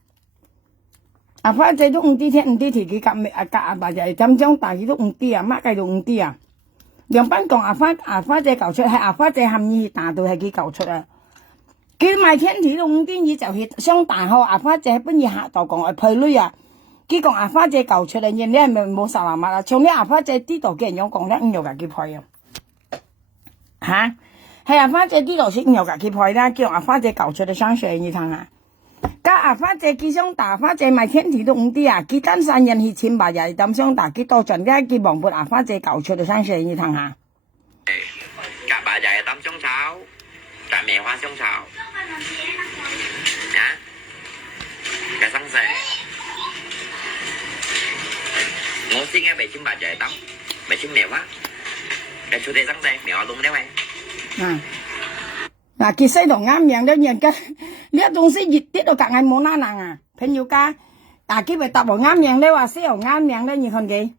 啊，花姐都唔啲天唔啲地，佢夾阿爸就係咁張大，佢都唔啲啊，乜計到唔啲啊？兩班講阿花姐搞出係阿花姐含義大到係佢搞出啊！佢賣天地都唔啲嘢就係雙大號阿花姐本嘢客度講係配女啊！佢講阿花姐搞出嚟，人哋係咪冇實話物啊？從呢阿花姐呢度嘅人有講咧，唔有㗎佢配啊！嚇，係阿花姐呢度先唔有㗎佢配啦，叫阿花姐搞出嚟生水你睇下。加阿花姐佢想打花姐賣天地都唔啲啊！佢單身人去千百日咁想打佢多盡嘅，佢望撥阿花姐搞出嚟生水你睇下。Cả bà dạy tắm chống cháo, cả mẹ hoa chống cháo, nhá, cả sáng sẻ, 我先nghe 700 baht giải tắm 700 mèo á cái số tiền răng đây mèo luôn đấy mày 其實都啱樣的人家，呢一東西熱啲都更係冇哪能啊！朋友家，佢咪答我啱樣咧，話先又啱樣咧，你看佢，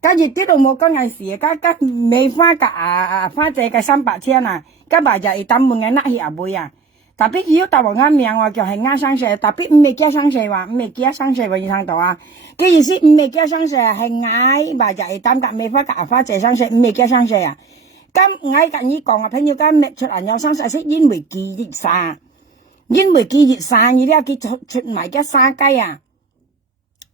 家熱啲都冇跟係事，家未花價花這個300千啊，家爸就係等門嘅嗱嘢會啊，特別要答我啱樣話就係啱生勢，特別唔係加生勢話，唔係加生勢話你聽到啊？嘅意思唔係加生勢係嗌爸就係等價未花價花這生勢，唔係加生勢啊！咁我跟你講啊，朋友家搣出嚟有生勢識因為記熱晒，因為記熱晒，你咧佢出埋嘅沙雞啊，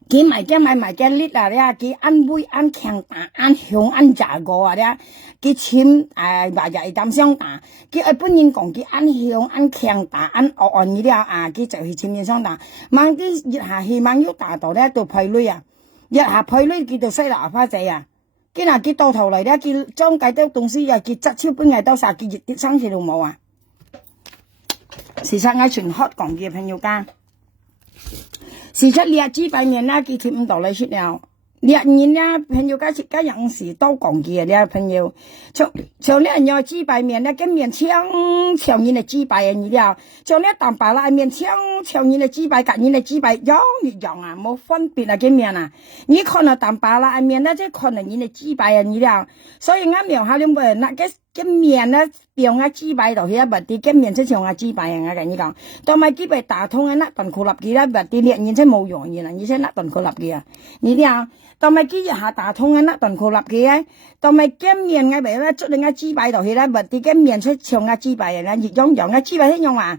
佢買埋嘅粒啊，咧佢按杯按強打按香按炸過啊，咧佢簽話就係咁相打，佢一般人講佢按香按強打按惡你咧啊，佢就係簽嘢相打，萬啲熱下氣萬要打到咧到配女啊，熱下配女叫做西蘭花仔啊。佢嗱佢到頭嚟咧，佢裝計啲東西又佢質超般係都曬，佢熱啲生氣都冇啊！事實我全學講嘅朋友家，事實你知擺面啦，佢貼唔到你出了。你人啦，朋友家食家有時都講嘅，你朋友像你人要知擺面咧，跟面長人嘅知擺你了，像你淡白啦面長人嘅知擺，隔人嘅知擺樣啊，冇分別啊，跟面啊，你看到淡白啦面咧，即係看到人嘅知擺你了，所以我描下兩個那個面咧，用啊知擺度去啊，物啲跟面即像啊知擺啊，跟你講，當咪知擺打通啊，那頓佢立嘅啦，物啲獵人真冇用嘅啦，而且那頓佢立嘅啊，你了。當咪幾日下打通啊，那頓佢立嘅啊，當咪跟面嘅咪咧，捽你啊知擺度去啦，物啲跟面出像啊知擺啊，熱用啊知擺啲用啊，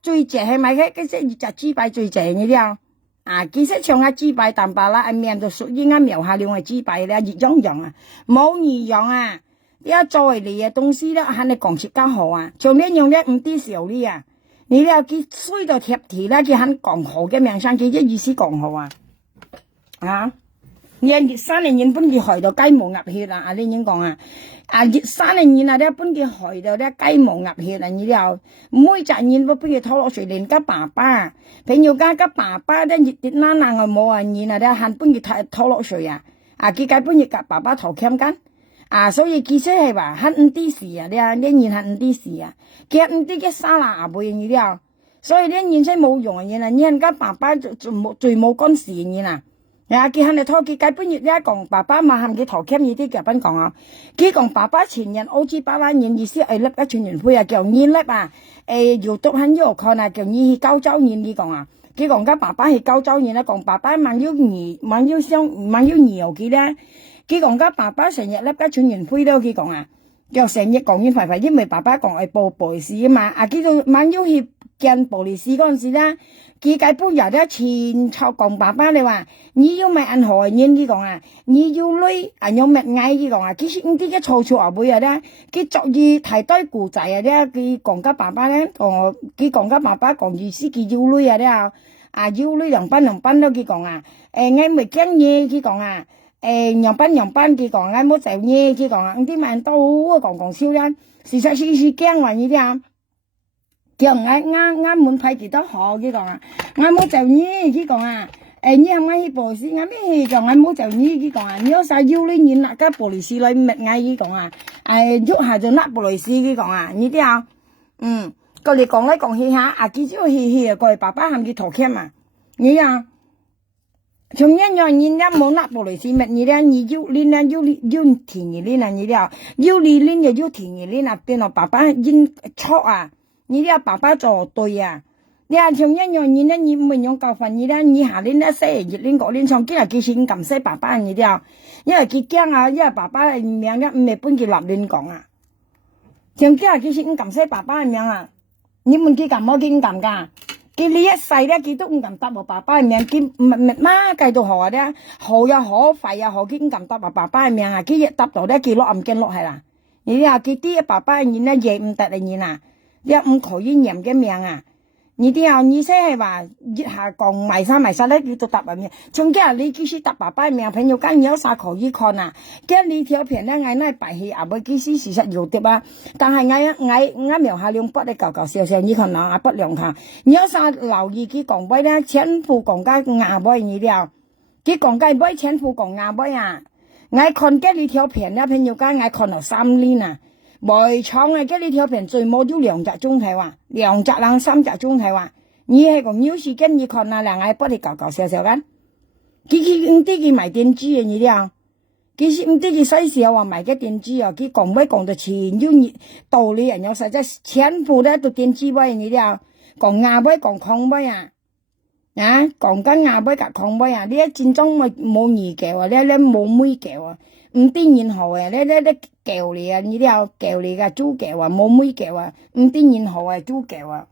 最正係咪嘅即熱就知擺最正嘅了，其實像啊知擺淡白啦，面就屬於描下兩個知擺咧，熱用啊，冇異樣啊，一作為你嘅東西咧，肯定講切更好啊，像呢樣咧唔啲少啲啊，你咧佢衰到貼題咧，佢肯講好嘅名聲，佢一意思講好啊。人熱山嘅人本佢害到雞毛鴨血啦，你應講啊，熱山嘅人啊，咧本佢害到咧雞毛鴨血啦，你又每隻人都本佢拖落水連家爸爸，朋友家爸爸咧熱啲嗱嗱嘅冇啊，人啊咧hand本佢拖落水啊，佢家本佢夾爸爸頭鉗緊，所以其實係話hand唔啲事啊，你人hand唔啲事啊，佢唔啲嘅沙拉啊背你了，所以你人真冇用嘅人，人家爸爸最冇幹事嘅人啊。佢肯定拖佢本日咧講爸爸嘛，喊佢頭鉗呢啲夾賓講啊，佢講爸爸前人澳紙8萬元意思係粒一全元配啊，叫2粒啊，要讀很要看啊，叫2去九州元呢講啊，佢講家爸爸係九州元啦，講爸爸萬要2佢咧，佢講家爸爸成日粒一全元配咯，佢講啊，叫成日講完快，因為爸爸講係報poli事啊嘛，佢就萬要去見poli事嗰陣時咧。佢計本日咧前朝講爸爸你話，你要買銀河人佢講啊，你要女用乜嗌佢講啊，其實呢啲嘅嘈嘈啊妹啊咧，佢作意提堆故仔啊咧，佢講家爸爸咧，佢講家爸爸講意思佢要女啊咧，要女兩班咯佢講啊，我未驚嘢佢講啊，兩班佢講我冇就嘢佢講啊，啲萬都講笑啦，事實是驚話呢啲啊。叫啱滿派幾多好佢講啊，我冇就呢佢講啊，你係咪去報事？我咩講我冇就呢佢講啊，你有晒要你人啦，家報利是來乜嗌佢講啊，喐下就甩報利是佢講啊，呢啲啊，過嚟講嚟講去下，佢就去啊，過嚟爸爸喊佢頭鉗嘛，你啊，從一樣人家冇甩報利是乜嘢咧，你要你啦要田嘢你啦你啲啊，要你又要田嘢你啦，變落爸爸應錯啊。你啲爸爸做對啊！你像一樣人咧，你唔用教訓你咧，你下年咧4月年5年從今日佢先咁死爸爸你啲，因為佢驚啊，因為爸爸嘅名咧唔係本佢立亂講啊。從今日佢先咁死爸爸嘅名啊，你問佢咁我佢唔咁噶，佢呢一世咧佢都唔咁答我爸爸嘅名，佢乜媽計到何咧，何又何費啊何佢唔咁答我爸爸嘅名啊，佢一答到咧佢落唔驚落係啦，你啲佢啲爸爸嘅人咧嘢唔得你啊。你唔可以念嘅名啊！你啲啊，你先係話熱下講埋晒咧，你都答人名。從今日你繼續答爸爸嘅名，朋友間有啥可以看啊？今日你條片咧，我那白戲啊，唔幾時事實有啲啊？但係我描下兩筆咧，搞笑笑，你看嗱啊，不良下，你有啥留意佢講位咧？全部講家牙位你啲啊，佢講緊買錢付講牙買啊，我看嗰呢條片咧，朋友間我看了3年啊，賣廠嘅嗰呢條片最冇就2隻鐘頭啊，2隻人3隻鐘頭啊，你係講有時間你看啊，兩個幫你搞搞笑笑間，佢唔得佢買電視嘅你了。其實唔得佢細小啊，買個電視啊，佢講咩講到錢就道理人有實在錢付咧都電視買你了，講牙買講空買啊，講緊牙買甲空買啊，你一戰爭咪冇二教啊，你冇妹教啊，唔得然後啊，你教你啊，你了教你個主教啊，冇妹教啊，唔得然後啊主教啊。